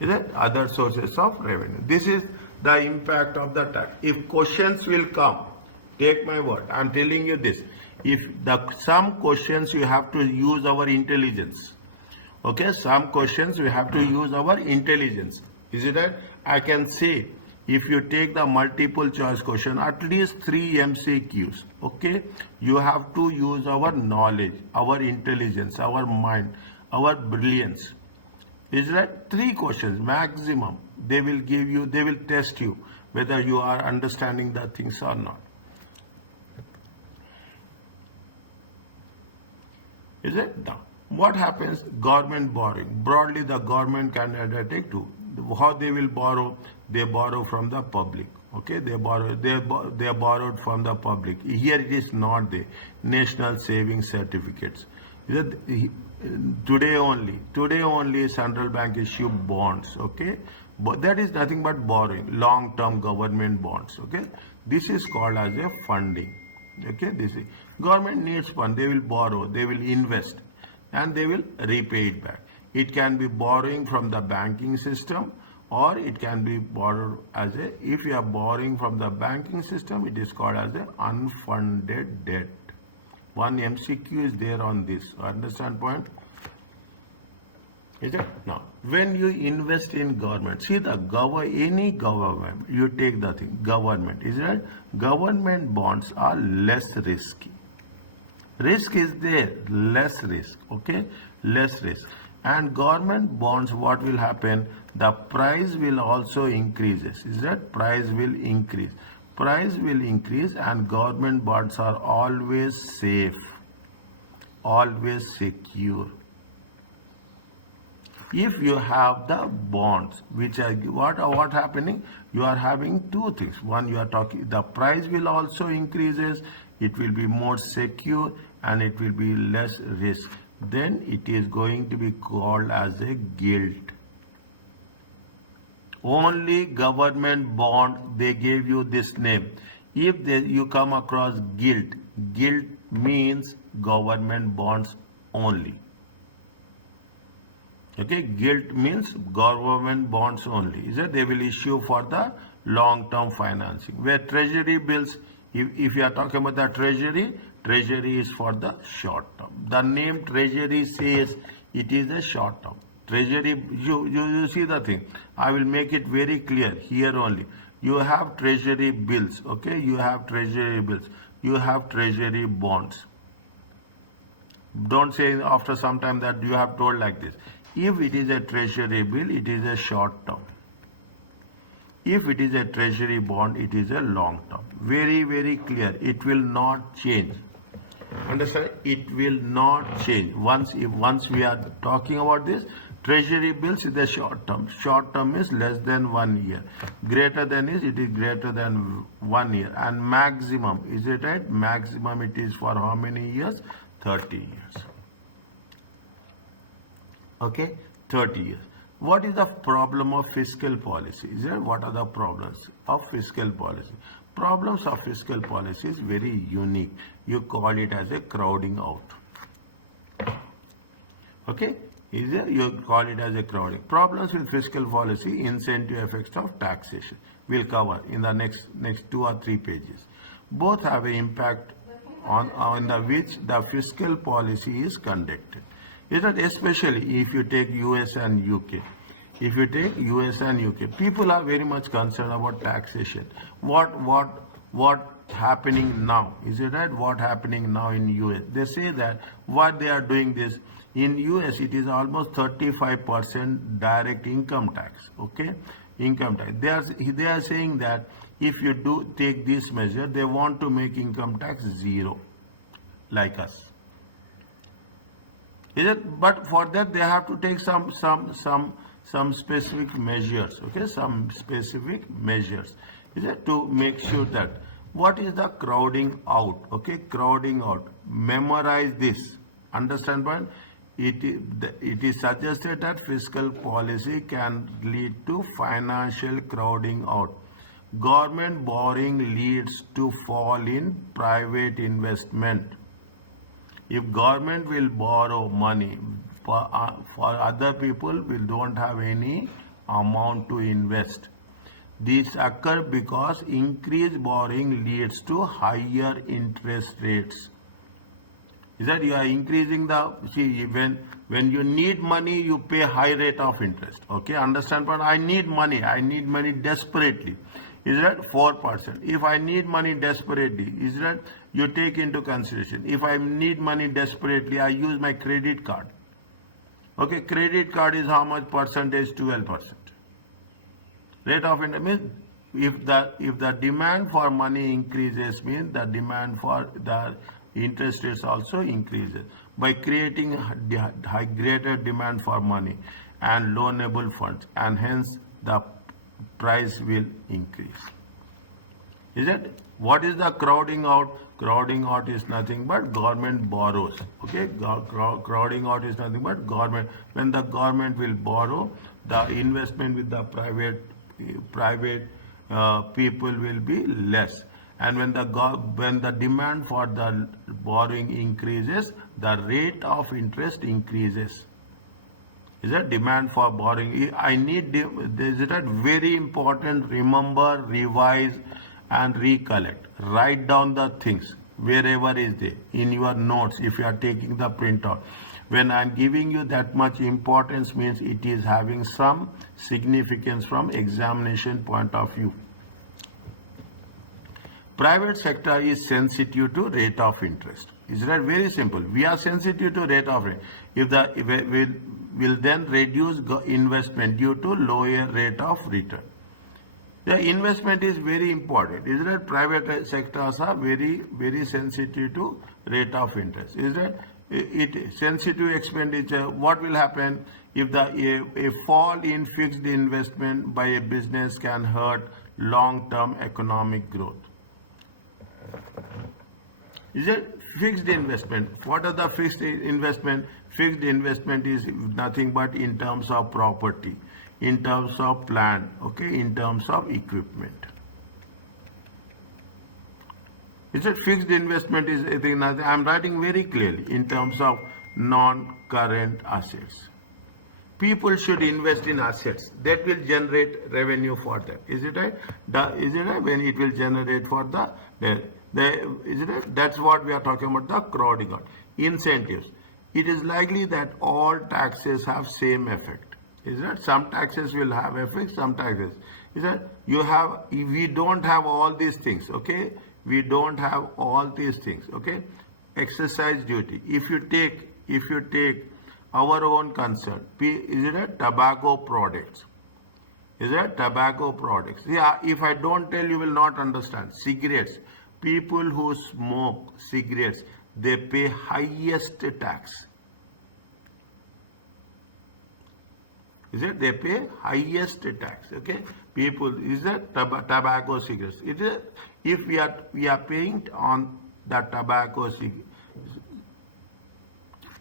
Is it? Other sources of revenue. This is the impact of the tax. If questions will come, take my word, I am telling you this. If some questions you have to use our intelligence. Okay, some questions we have to use our intelligence. Is it that? I can say, if you take the multiple choice question, at least 3 MCQs, okay, you have to use our knowledge, our intelligence, our mind, our brilliance. Is that 3 questions maximum? They will give you, they will test you whether you are understanding the things or not. Is it? No. What happens? Government borrowing. Broadly, the government can undertake to. How they will borrow? They borrow from the public. Okay, they are borrowed from the public. Here it is not the national savings certificates. Today only central bank issue bonds. Okay, but that is nothing but borrowing, long-term government bonds. Okay, this is called as a funding. Okay, this is government needs fund. They will borrow, they will invest, and they will repay it back. It can be borrowing from the banking system, or it can be borrowed as if you are borrowing from the banking system, it is called as an unfunded debt. One MCQ is there on this. Understand point? Is it? Now, when you invest in government, see any government, you take the thing, government, is it? Government bonds are less risky. Risk is there, less risk, okay, less risk. And government bonds, what will happen? The price will also increases. Is that price will increase? Price will increase, and government bonds are always safe, always secure. If you have the bonds, which are what happening? You are having 2 things. One, you are talking, the price will also increases. It will be more secure and it will be less risk. Then it is going to be called as a gilt. Only government bond, they gave you this name. If you come across gilt, gilt means government bonds only. Okay, gilt means government bonds only. Is that they will issue for the long-term financing. Where treasury bills, if you are talking about the treasury, treasury is for the short term. The name treasury says it is a short term. Treasury, you see the thing. I will make it very clear here only. You have treasury bills, okay? You have treasury bills. You have treasury bonds. Don't say after some time that you have told like this. If it is a treasury bill, it is a short term. If it is a treasury bond, it is a long term. Very, very clear. It will not change. Understand? It will not change. Once we are talking about this, Treasury bills is the short term. Short term is less than 1 year. Greater than is it is greater than 1 year. And maximum, is it right? Maximum it is for how many years? 30 years. Okay, 30 years. What is the problem of fiscal policy? Is there? What are the problems of fiscal policy? Problems of fiscal policy is very unique. You call it as a crowding out. Okay, is there? You call it as a crowding. Problems with fiscal policy, incentive effects of taxation. We'll cover in the next 2 or 3 pages. Both have an impact on the which the fiscal policy is conducted. Is that especially if you take US and UK. If you take US and UK, people are very much concerned about taxation. What happening now? Is it right? What happening now in US? They say that what they are doing this in US, it is almost 35% direct income tax. Okay, income tax. They are saying that if you do take this measure, they want to make income tax 0, like us. Is it? But for that they have to take some specific measures. Okay, some specific measures. Is it to make sure that what is the crowding out? Okay, crowding out. Memorize this. Understand point? It is suggested that fiscal policy can lead to financial crowding out. Government borrowing leads to fall in private investment. If government will borrow money for other people, we don't have any amount to invest. This occurs because increased borrowing leads to higher interest rates. Is that you are increasing the, see, when you need money, you pay high rate of interest. Okay, understand? But I need money desperately. Is that 4%? If I need money desperately, is that you take into consideration? If I need money desperately, I use my credit card. Okay, credit card is how much percentage? 12%. Rate of interest means if the demand for money increases, means the demand for the interest rates also increases. By creating greater demand for money and loanable funds, and hence the price will increase. Is it? What is the crowding out? Crowding out is nothing but government borrows. Okay, crowding out is nothing but government. When the government will borrow, the investment with the private people will be less. And when the demand for the borrowing increases, the rate of interest increases. Is that demand for borrowing? I need this is that very important. Remember, revise, and recollect. Write down the things wherever is there in your notes. If you are taking the printout, when I am giving you that much importance, means it is having some significance from examination point of view. Private sector is sensitive to rate of interest. Is that very simple? We are sensitive to rate of interest. If will then reduce investment due to lower rate of return. The investment is very important. Is that private sectors are very sensitive to rate of interest? Is that it sensitive expenditure? What will happen if a fall in fixed investment by a business can hurt long-term economic growth? Is it fixed investment? What are the fixed investment? Fixed investment is nothing but in terms of property, in terms of plant, okay, in terms of equipment. Is it fixed investment is nothing? I am writing very clearly in terms of non-current assets. People should invest in assets that will generate revenue for them. Is it right? Is it right? When it will generate for is it right? That's what we are talking about, the crowding out. Incentives. It is likely that all taxes have same effect. Is that some taxes will have effect, some taxes. Is that we don't have all these things, okay? We don't have all these things, okay? Exercise duty. If you take our own concern, is it a tobacco products? Is it tobacco products? Yeah, if I don't tell, you will not understand. Cigarettes. People who smoke cigarettes, they pay highest tax. Is it? They pay highest tax. Okay, people, is that tobacco cigarettes? It is, if we are paying on the tobacco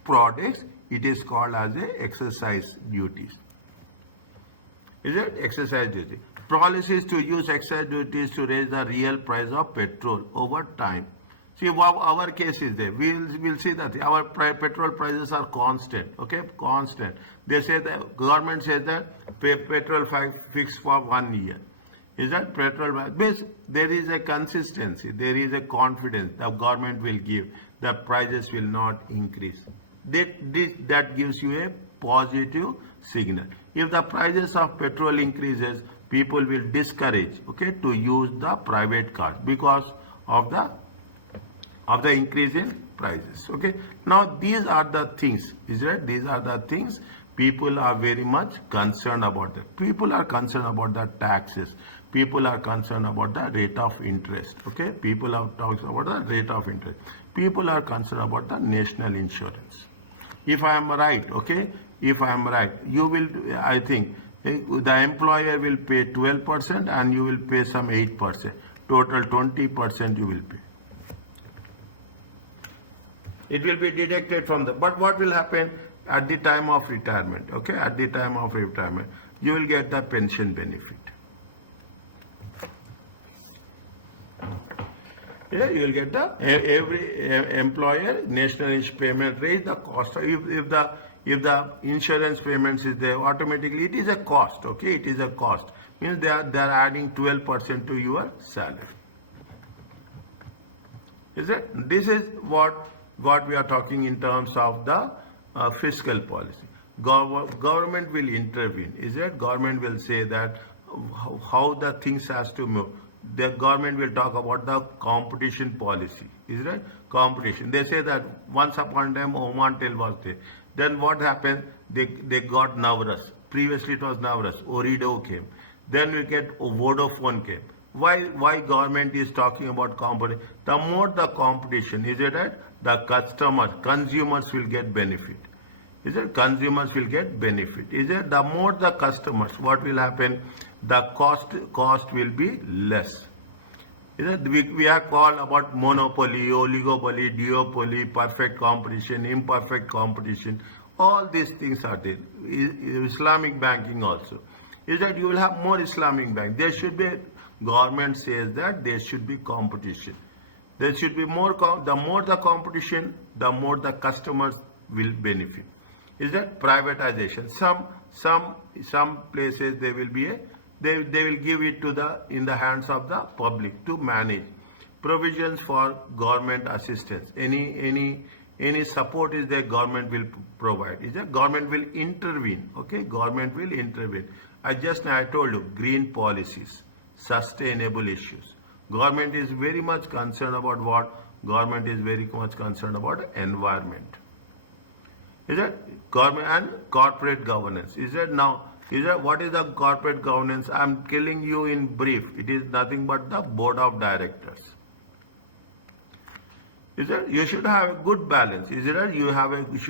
products, it is called as a excise duties. Is it? Excise duty. Policies to use excise duties to raise the real price of petrol over time. See, our case is there. We'll see that our petrol prices are constant. Okay, constant. They say the government says that petrol fixed for 1 year. Is that petrol? There is a consistency. There is a confidence the government will give. The prices will not increase. That gives you a positive signal. If the prices of petrol increases, people will discourage, okay, to use the private cars because of the increase in prices. Okay, now these are the things, is it? These are the things people are very much concerned about. People are concerned about the taxes. People are concerned about the rate of interest. Okay, people are talking about the rate of interest. People are concerned about the national insurance. If I am right, okay, if I am right, you will, I think, the employer will pay 12% and you will pay some 8%. Total 20% you will pay. It will be deducted from the, but what will happen at the time of retirement? Okay, at the time of retirement, you will get the pension benefit. Yeah, you will get the, every employer national payment rate, the cost. If the insurance payments is there, automatically it is a cost. Okay, it is a cost. Means they are adding 12% to your salary. Is it? This is what we are talking in terms of the fiscal policy. Government will intervene. Is it? Government will say that how the things has to move. The government will talk about the competition policy. Is it? Competition. They say that once upon a time Omantel was there. Then what happened? They got nervous. Previously it was nervous. Orido came. Then we get Vodafone came. Why government is talking about competition? The more the competition, is it right? The consumers will get benefit. Is it? Consumers will get benefit. Is it? The more the customers, what will happen? The cost will be less. Is it? We are called about monopoly, oligopoly, duopoly, perfect competition, imperfect competition. All these things are there. Islamic banking also. Is that you will have more Islamic bank. There should be, government says that there should be competition. There should be more, the more the competition, the more the customers will benefit. Is that privatization? Some places they will be they will give it to in the hands of the public to manage. Provisions for government assistance. Any support is there, government will provide. Is that government will intervene? Okay, government will intervene. I told you, green policies, sustainable issues. Government is very much concerned about what? Government is very much concerned about environment. Is that government and corporate governance? Is that now? Is that what is the corporate governance? I'm telling you in brief. It is nothing but the board of directors. Is that you should have a good balance? Is it that you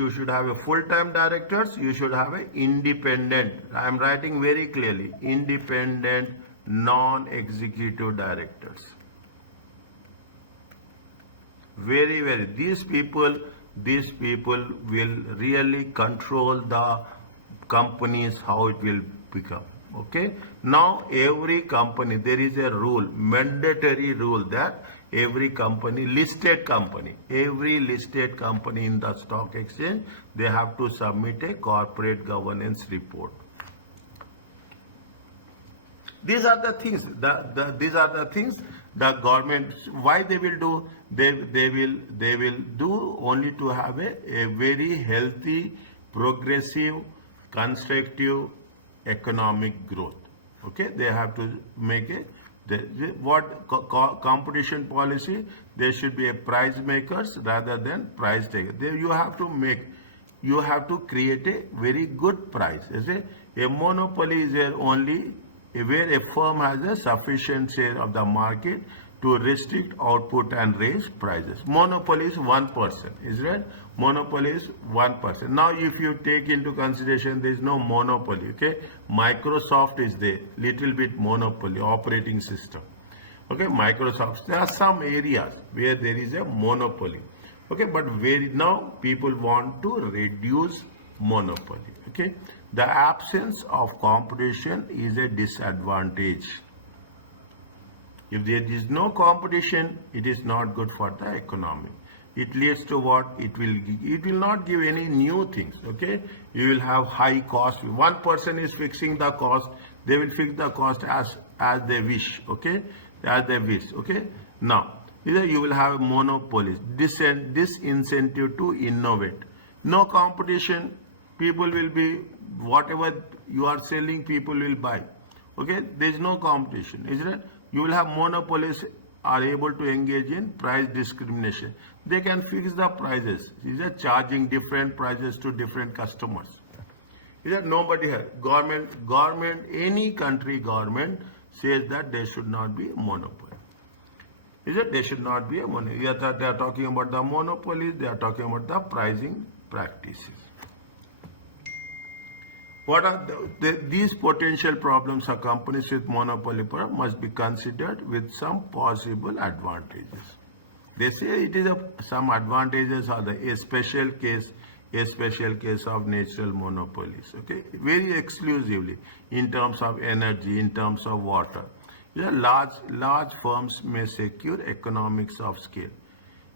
should have a full-time directors? You should have a independent. I am writing very clearly. Independent, non-executive directors. Very. These people will really control the companies, how it will become. Okay. Now every company, there is a rule, mandatory rule, that every company, every listed company in the stock exchange, they have to submit a corporate governance report. These are the things. These are the things the government. Why they will do? They will do only to have a very healthy, progressive, constructive economic growth. Okay, they have to make competition policy. There should be a price makers rather than price takers. You have to create a very good price. A monopoly is there only where a firm has a sufficient share of the market to restrict output and raise prices. Monopoly is one person, is right? Monopoly is one person. Now, if you take into consideration, there is no monopoly, okay? Microsoft is there, little bit monopoly, operating system. Okay, Microsoft, there are some areas where there is a monopoly. Okay, but where now people want to reduce monopoly. Okay, the absence of competition is a disadvantage. If there is no competition, it is not good for the economy. It leads to what? It will not give any new things. Okay, you will have high cost. One person is fixing the cost. They will fix the cost as they wish. Okay, as they wish. Okay, now either you will have monopolies, disincentive to innovate. No competition, people will be, whatever you are selling, people will buy. Okay, there is no competition, isn't it? You will have monopolies are able to engage in price discrimination. They can fix the prices. These are charging different prices to different customers. Is that nobody has government, any country government says that there should not be a monopoly. Is it? There should not be a monopoly. They are talking about the monopolies, they are talking about the pricing practices. What are these potential problems of companies with monopoly power must be considered with some possible advantages. They say it is some advantages are a special case of natural monopolies. Okay, very exclusively in terms of energy, in terms of water. Yeah, large firms may secure economics of scale.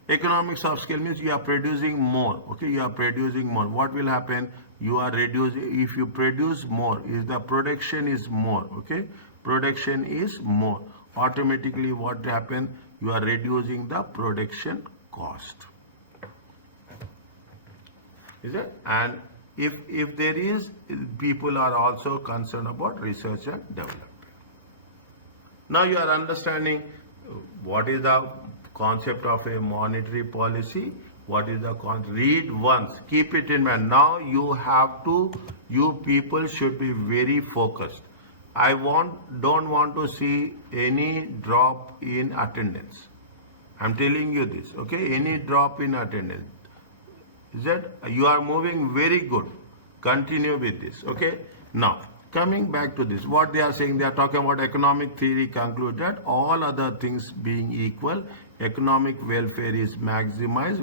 Economics of scale means you are producing more. Okay, you are producing more. What will happen? You are reducing. If you produce more, is the production is more. Okay, production is more. Automatically, what happen? You are reducing the production cost. Is it? And if there is, people are also concerned about research and development. Now you are understanding what is the concept of a monetary policy. What is the concept? Read once, keep it in mind. Now you people should be very focused. Don't want to see any drop in attendance. I'm telling you this, okay? Any drop in attendance. Is that you are moving very good. Continue with this, okay? Now, coming back to this, what they are saying, they are talking about economic theory conclude that all other things being equal, economic welfare is maximized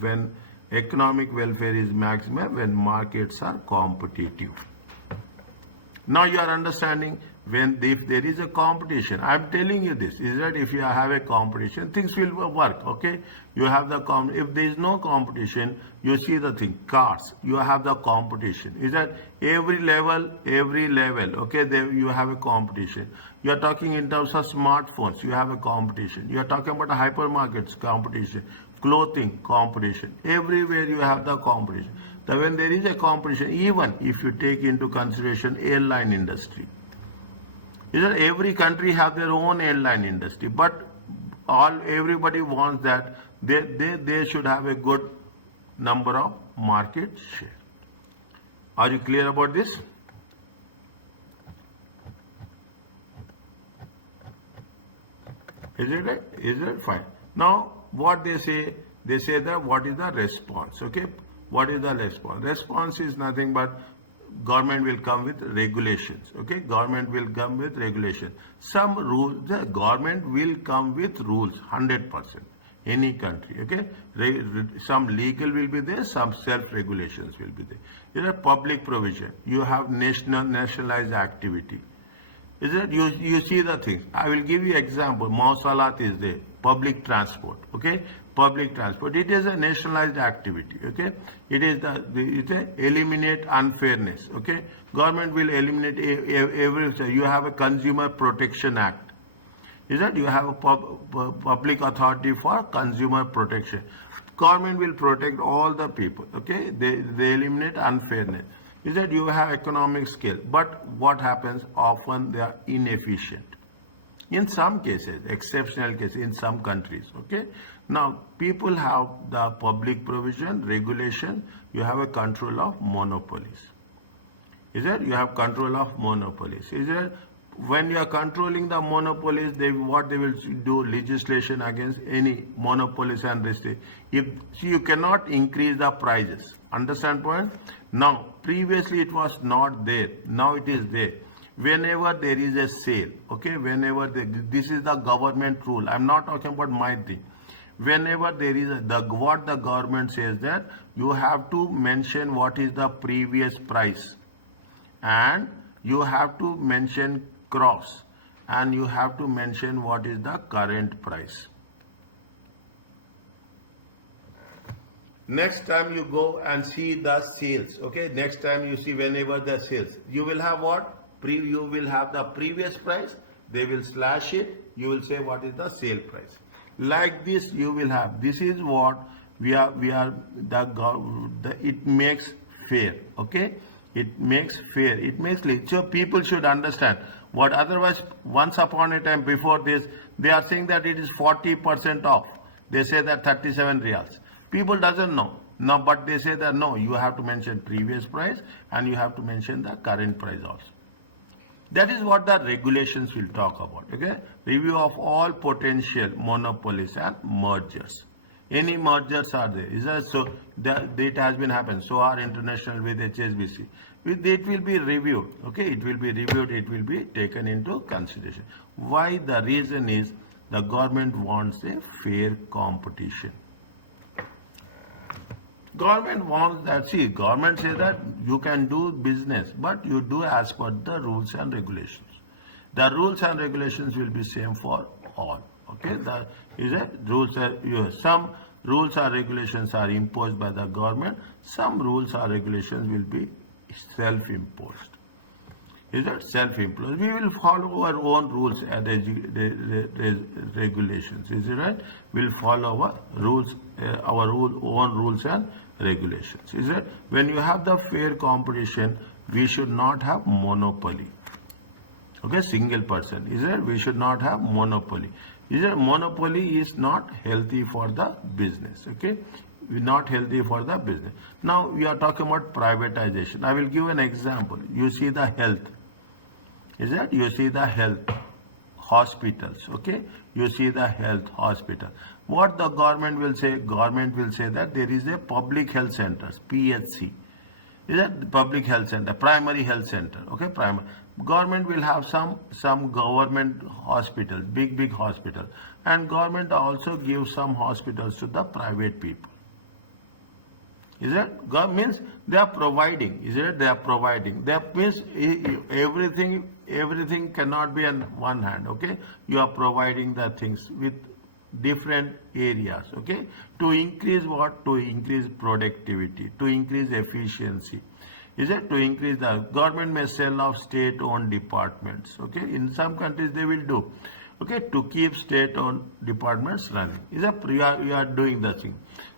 when economic welfare is maximized when markets are competitive. Now you are understanding if there is a competition. I'm telling you this is that if you have a competition, things will work. Okay, you have the if there is no competition, you see the thing cars. You have the competition. Is that every level? Okay, there you have a competition. You are talking in terms of smartphones. You have a competition. You are talking about hypermarkets competition, clothing competition. Everywhere you have the competition. So when there is a competition, even if you take into consideration airline industry, is that every country have their own airline industry, but everybody wants that they should have a good number of market share. Are you clear about this? Is it right? Is it fine? Now what they say that what is the response? Okay, what is the response? Response is nothing but government will come with regulations. Okay, government will come with regulations. Some rules, the government will come with rules 100%. Any country, okay? Some legal will be there, some self-regulations will be there. There are public provision. You have nationalized activity. Is it? You see the things. I will give you example. Mausalat is there. Public transport. Okay, public transport. It is a nationalized activity. Okay, it is eliminate unfairness. Okay, government will eliminate every. You have a Consumer Protection Act. Is that you have a public authority for consumer protection. Government will protect all the people. Okay, they eliminate unfairness. Is that you have economic scale, but what happens? Often they are inefficient. In some cases, exceptional cases, in some countries. Okay. Now people have the public provision, regulation. You have a control of monopolies. Is that you have control of monopolies? Is that when you are controlling the monopolies, what they will do, legislation against any monopolies and restrict. If you cannot increase the prices, understand point? Now previously it was not there, now it is there. Whenever there is a sale, okay, this is the government rule. I'm not talking about my thing. Whenever there is what the government says, that you have to mention what is the previous price, and you have to mention cross, and you have to mention what is the current price. Next time you go and see the sales, okay, next time you see, whenever the sales, you will have what? You will have the previous price, they will slash it, you will say what is the sale price. Like this you will have, this is what it makes fair, okay? It makes fair, it makes, so people should understand what, otherwise once upon a time before this, they are saying that it is 40% off. They say that 37 reals. People doesn't know. No, but they say that no, you have to mention previous price and you have to mention the current price also. That is what the regulations will talk about, okay? Review of all potential monopolies and mergers. Any mergers are there, is that so? That it has been happened. So are international with HSBC. It will be reviewed, okay? It will be reviewed. It will be taken into consideration. Why? The reason is the government wants a fair competition. Government wants that. See, government says that you can do business, but you do as per the rules and regulations. The rules and regulations will be same for all. Okay, some rules or regulations are imposed by the government. Some rules or regulations will be self-imposed. Is that self-imposed? We will follow our own rules and regulations. Is it right? We'll follow our rules, own rules and regulations. Is it? When you have the fair competition, we should not have monopoly. Okay, single person. Is it? We should not have monopoly. Is it? Monopoly is not healthy for the business. Okay, not healthy for the business. Now we are talking about privatization. I will give an example. You see the health. Is that? You see the health hospitals. Okay, you see the health hospital. What the government will say? Government will say that there is a public health centers, PHC. Is that the public health center, primary health center? Okay, primary. Government will have some government hospitals, big hospital, and government also gives some hospitals to the private people. Is that? God means they are providing. Is it? They are providing. That means everything cannot be on one hand. Okay, you are providing the things with different areas. Okay, to increase what? To increase productivity, to increase efficiency. Is it? To increase the government may sell off state-owned departments. Okay, in some countries they will do. Okay, to keep state-owned departments running. Is that you are doing the thing?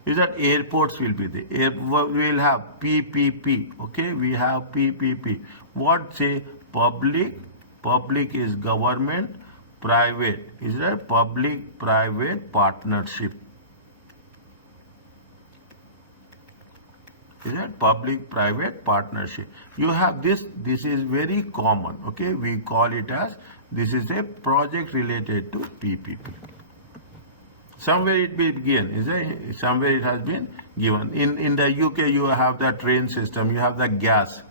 Is that airports will be there? We will have PPP. Okay, we have PPP. What say? Public is government, private. Is that public-private partnership? Is that public-private partnership? You have this. This is very common. Okay, we call it as, this is a project related to PPP. Somewhere it began. Is it? Somewhere it has been given. In the UK you have the train system. You have the gas.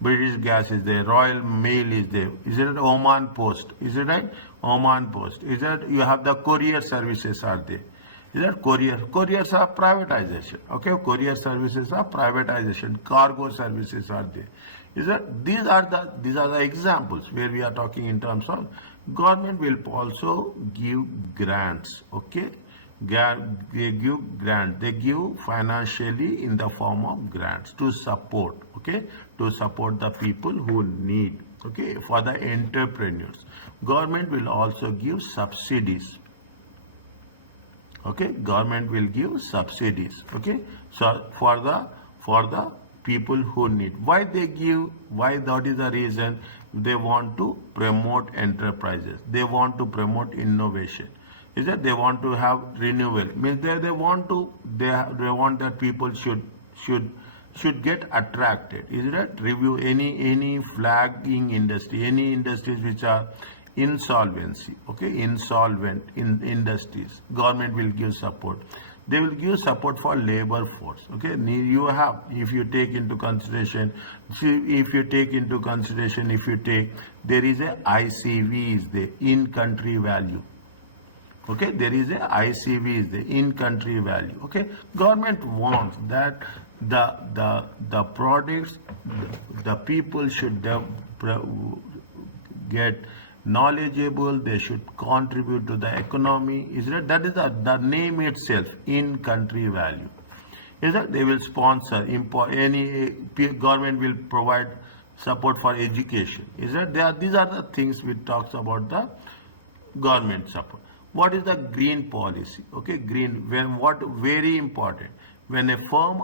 British Gas is there. Royal Mail is there. Is it Oman Post? Is it right? Oman Post. Is that you have the courier services are there? Is that courier? Couriers are privatization. Okay, courier services are privatization. Cargo services are there. Is that these are the examples where we are talking in terms of government will also give grants. Okay, they give grants. They give financially in the form of grants to support. Okay, to support the people who need. Okay, for the entrepreneurs. Government will also give subsidies. Okay, government will give subsidies. Okay, so for the people who need. Why they give? Why? That is the reason. They want to promote enterprises. They want to promote innovation. Is that they want to have renewal? Means they want that people should should get attracted. Is that review any flagging industry, any industries which are insolvency, okay, insolvent in industries. Government will give support. They will give support for labor force. Okay, you have, if you take into consideration, if you take, there is a ICV is the in country value. Okay, there is a ICV is the in country value. Okay, government wants that the products, the people should get knowledgeable, they should contribute to the economy. Is that is the name itself, in country value. Is that they will sponsor any government will provide support for education. Is that these are the things we talks about the government support. What is the green policy? Okay, green, when what very important, when a firm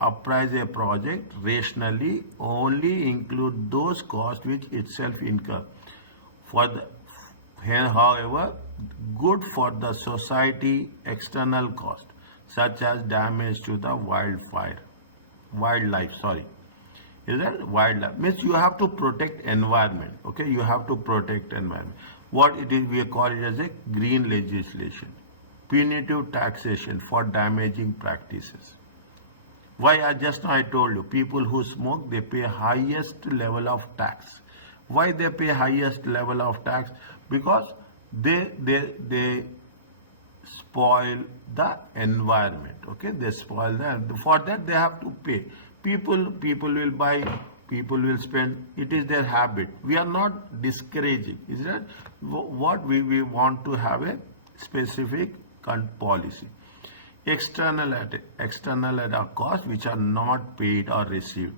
appraise a project rationally, only include those costs which itself incur. However, good for the society external cost, such as damage to the wildlife. Is that wildlife? Means you have to protect environment. Okay, you have to protect environment. What it is, we call it as a green legislation, punitive taxation for damaging practices. Why? I told you, people who smoke, they pay highest level of tax. Why they pay highest level of tax? Because they spoil the environment. Okay, they spoil that. For that they have to pay. People will buy. People will spend. It is their habit. We are not discouraging. Is that what we want to have a specific policy? External costs which are not paid or received.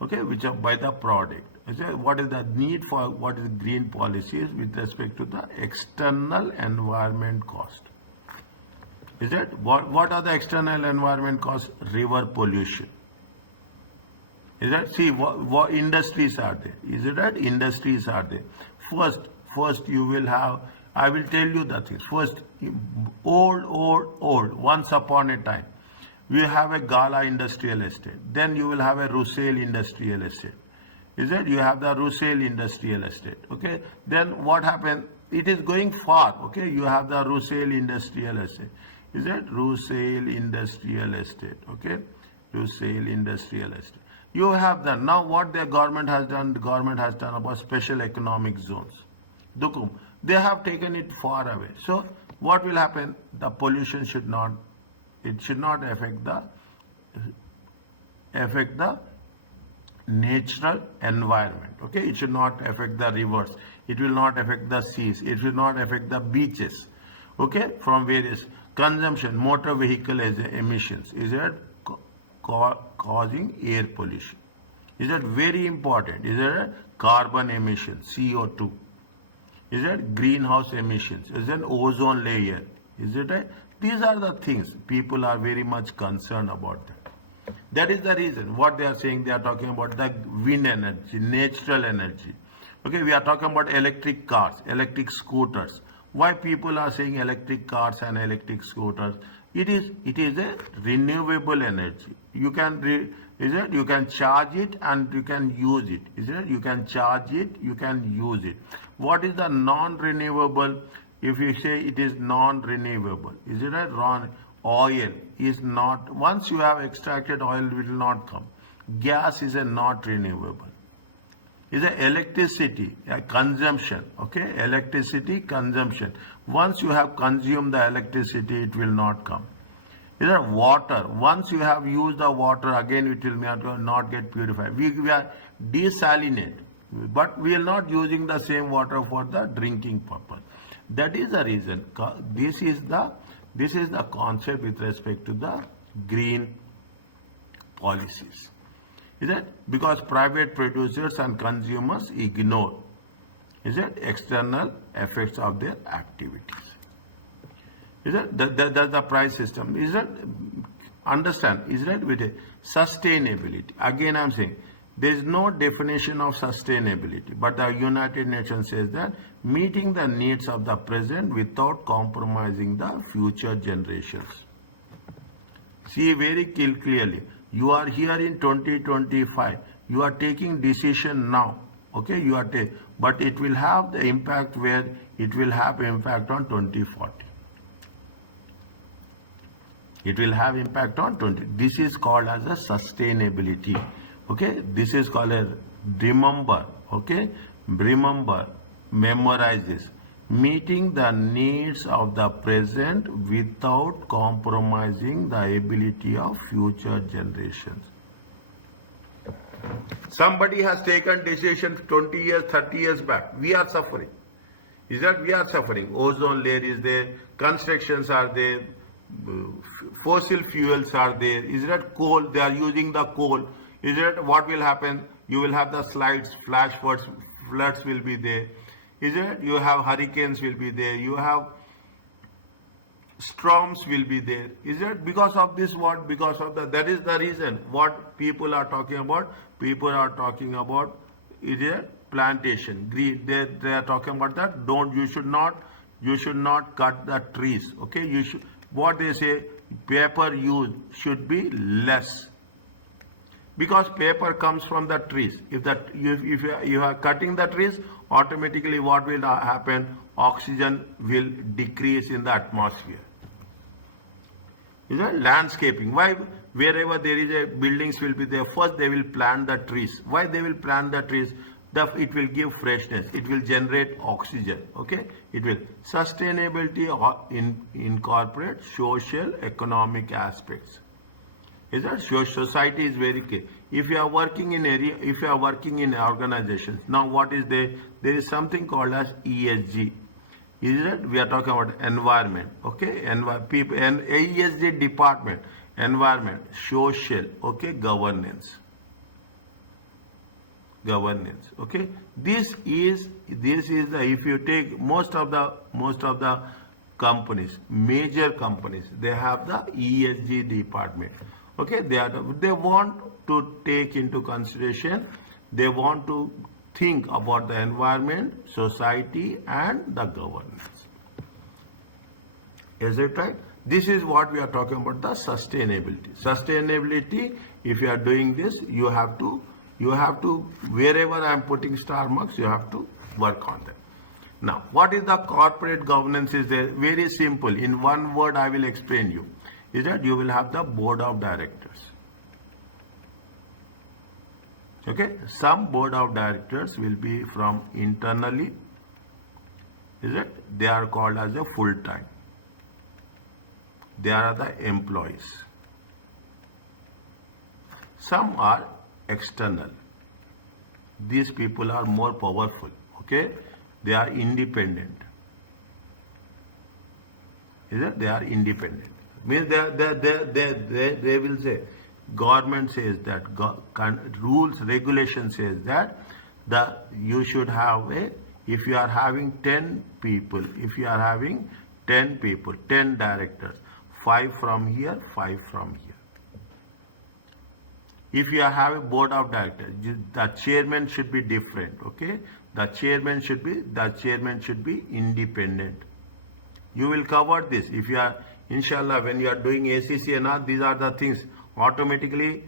Okay, which are by the product. What is the need for what is green policies with respect to the external environment cost? Is that what are the external environment costs? River pollution. Is that, see what industries are there? Is it that industries are there? First you will have, I will tell you the things. First, old, once upon a time, we have a Gala industrial estate. Then you will have a Russell industrial estate. Is it? You have the Russell industrial estate. Okay. Then what happened? It is going far. Okay. You have the Russell industrial estate. Is it? Russell industrial estate. Okay. Russell industrial estate. You have the, now what the government has done, about special economic zones. Dukum. They have taken it far away. So what will happen? The pollution should not affect the natural environment. Okay, it should not affect the rivers, it will not affect the seas, it will not affect the beaches. Okay, from various consumption, motor vehicle as emissions, is that causing air pollution? Is that very important? Is that carbon emissions, CO2? Is that greenhouse emissions? Is that ozone layer? Is it right? These are the things people are very much concerned about that. That is the reason what they are saying. They are talking about the wind energy, natural energy. Okay, we are talking about electric cars, electric scooters. Why people are saying electric cars and electric scooters? It is a renewable energy. You can you can charge it and you can use it. Is it? You can charge it, you can use it. What is the non-renewable? If you say it is non-renewable, is it right? Wrong. Oil is not, once you have extracted oil, it will not come. Gas is a not renewable. Is a electricity, a consumption. Okay, electricity consumption. Once you have consumed the electricity, it will not come. Is that water? Once you have used the water, again it will not get purified. We are desalinate, but we are not using the same water for the drinking purpose. That is the reason. This is the concept with respect to the green policies. Is it? Because private producers and consumers ignore, is it, external effects of their activities. Is it? That's the price system. Is it? Understand? Is it? With sustainability. Again, I'm saying there is no definition of sustainability, but the United Nations says that meeting the needs of the present without compromising the future generations. See very clearly, You are here in 2025. You are taking decision now. Okay, you are but it will have the impact where it will have impact on 2040. It will have impact on 20. This is called as a sustainability. Okay, this is called a remember. Okay, remember, memorize this. Meeting the needs of the present without compromising the ability of future generations. Somebody has taken decision 20 years, 30 years back. We are suffering. Is that we are suffering? Ozone layer is there, constructions are there, fossil fuels are there. Is that coal? They are using the coal. Is that what will happen? You will have the slides, flash floods will be there. Is it? You have hurricanes will be there. You have storms will be there. Is it because of this? What? Because of that is the reason. What people are talking about? People are talking about is it plantation. Green. They are talking about that. You should not cut the trees. Okay. You should. What they say, paper use should be less. Because paper comes from the trees. If you are cutting the trees, automatically what will happen? Oxygen will decrease in the atmosphere. Is that landscaping? Why? Wherever there is a buildings will be there. First they will plant the trees. Why they will plant the trees? It will give freshness. It will generate oxygen. Okay. It will sustainability incorporate social economic aspects. Is that society is very clear. If you are working in if you are working in organizations, now what is there? There is something called as ESG. Is it? We are talking about environment. Okay, people and ESG department, environment, social. Okay, governance. Okay, this is the, if you take most of the companies, major companies, they have the ESG department. Okay, they want to take into consideration, they want to think about the environment, society and the governance. Is it right? This is what we are talking about, the sustainability. Sustainability, if you are doing this, you have to, wherever I am putting star marks, you have to work on them. Now, what is the corporate governance is there? Very simple. In one word, I will explain you. Is that you will have the board of directors. Okay, some board of directors will be from internally. Is it? They are called as a full time. They are the employees. Some are external. These people are more powerful. Okay, they are independent. Is it? They are independent. Means they will say, government says that, rules, regulation says that you should have if you are having 10 people, 10 directors, 5 from here, 5 from here. If you have a board of directors, the chairman should be different. Okay, the chairman should be independent. You will cover this if you are. Inshallah, when you are doing ACCA and all, these are the things. Automatically,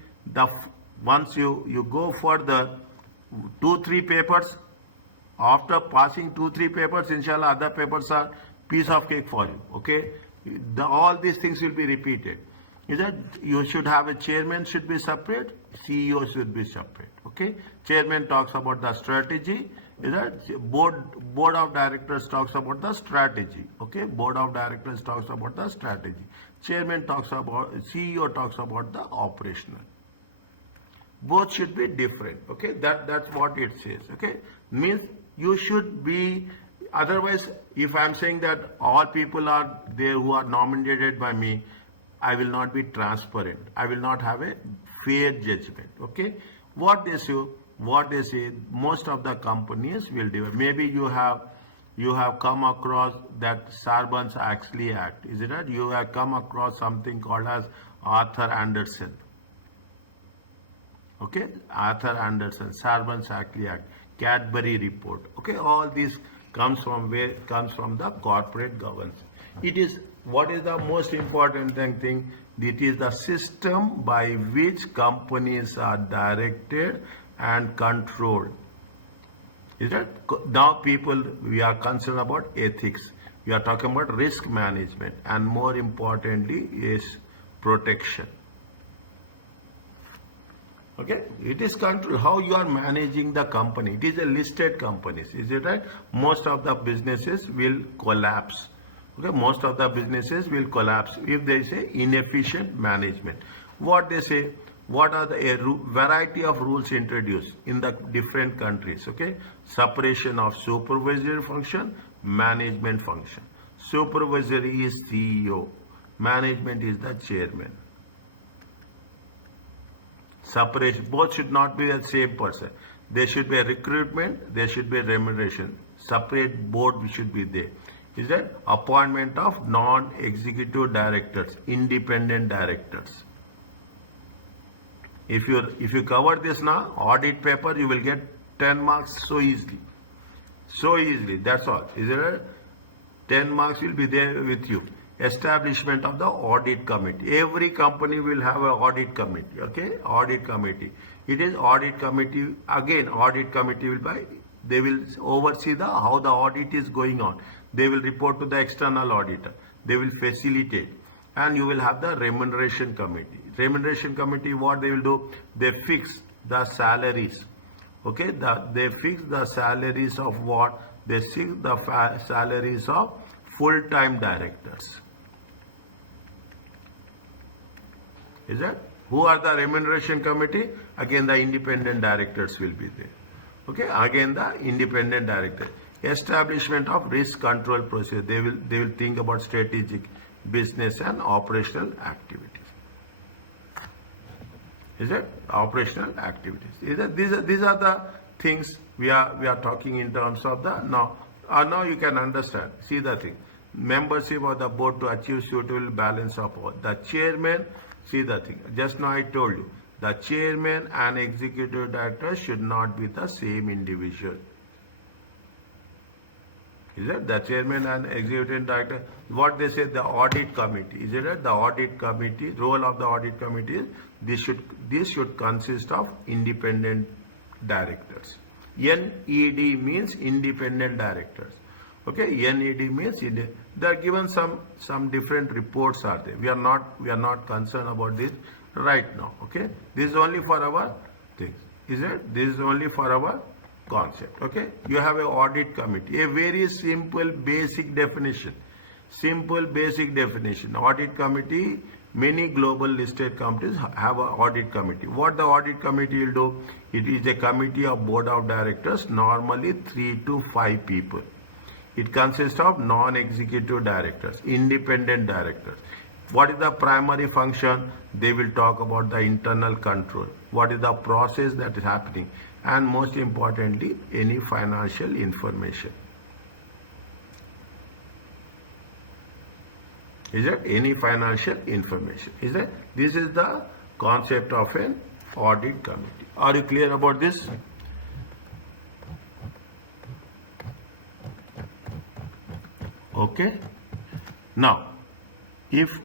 once you go for the 2-3 papers, after passing 2-3 papers, inshallah, other papers are piece of cake for you. Okay, all these things will be repeated. Is that you should have a chairman should be separate, CEO should be separate. Okay, chairman talks about the strategy. Is that board of directors talks about the strategy. Okay, board of directors talks about the strategy. Chairman talks about, CEO talks about the operational. Both should be different. Okay, that's what it says. Okay, means you should be. Otherwise, if I am saying that all people are there who are nominated by me, I will not be transparent. I will not have a fair judgment. Okay, what they say, most of the companies will do. Maybe you have come across that Sarbanes-Oxley Act. Is it right? You have come across something called as Arthur Anderson. Okay, Arthur Anderson, Sarbanes-Oxley Act, Cadbury report. Okay, all these comes from where? Comes from the corporate governance. It is, what is the most important thing? It is the system by which companies are directed and controlled. Is that now people, we are concerned about ethics. We are talking about risk management, and more importantly is protection. Okay, it is control how you are managing the company. It is a listed companies, is it right? Most of the businesses will collapse. Okay, most of the businesses will collapse if there is a inefficient management. What they say, what are the variety of rules introduced in the different countries? Okay, separation of supervisory function, management function. Supervisory is CEO, management is the chairman. Separation, both should not be the same person. There should be a recruitment, there should be a remuneration. Separate board should be there. Is that appointment of non-executive directors, independent directors. If you cover this now, audit paper, you will get 10 marks so easily. So easily, that's all. Is it? 10 marks will be there with you. Establishment of the audit committee. Every company will have an audit committee. Okay, audit committee. It is audit committee. Again, audit committee will be, they will oversee the how the audit is going on. They will report to the external auditor. They will facilitate, and you will have the remuneration committee. Remuneration committee, what they will do? They fix the salaries. Okay, they fix the salaries of what? They fix the salaries of full-time directors. Is that? Who are the remuneration committee? Again, the independent directors will be there. Okay, again the independent director. Establishment of risk control process. They will think about strategic, business and operational activities. Is it? Operational activities. Is that? These are the things we are talking in terms of the now. Now you can understand. See the thing. Membership of the board to achieve suitable balance of all. The chairman. See the thing. Just now I told you, the chairman and executive director should not be the same individual. Is it? The chairman and executive director, what they say, the audit committee. Is it? The audit committee, role of the audit committee is this should consist of independent directors. NED means independent directors. Okay, NED means they are given some different reports are there. We are not concerned about this right now. Okay, this is only for our things. Is it? This is only for our concept. Okay, you have an audit committee. A very simple basic definition. Simple basic definition. Audit committee. Many global listed companies have an audit committee. What the audit committee will do? It is a committee of board of directors, normally 3 to 5 people. It consists of non-executive directors, independent directors. What is the primary function? They will talk about the internal control. What is the process that is happening? And most importantly, any financial information. Is it? Any financial information. Is it? This is the concept of an audit committee. Are you clear about this? Okay. Now, if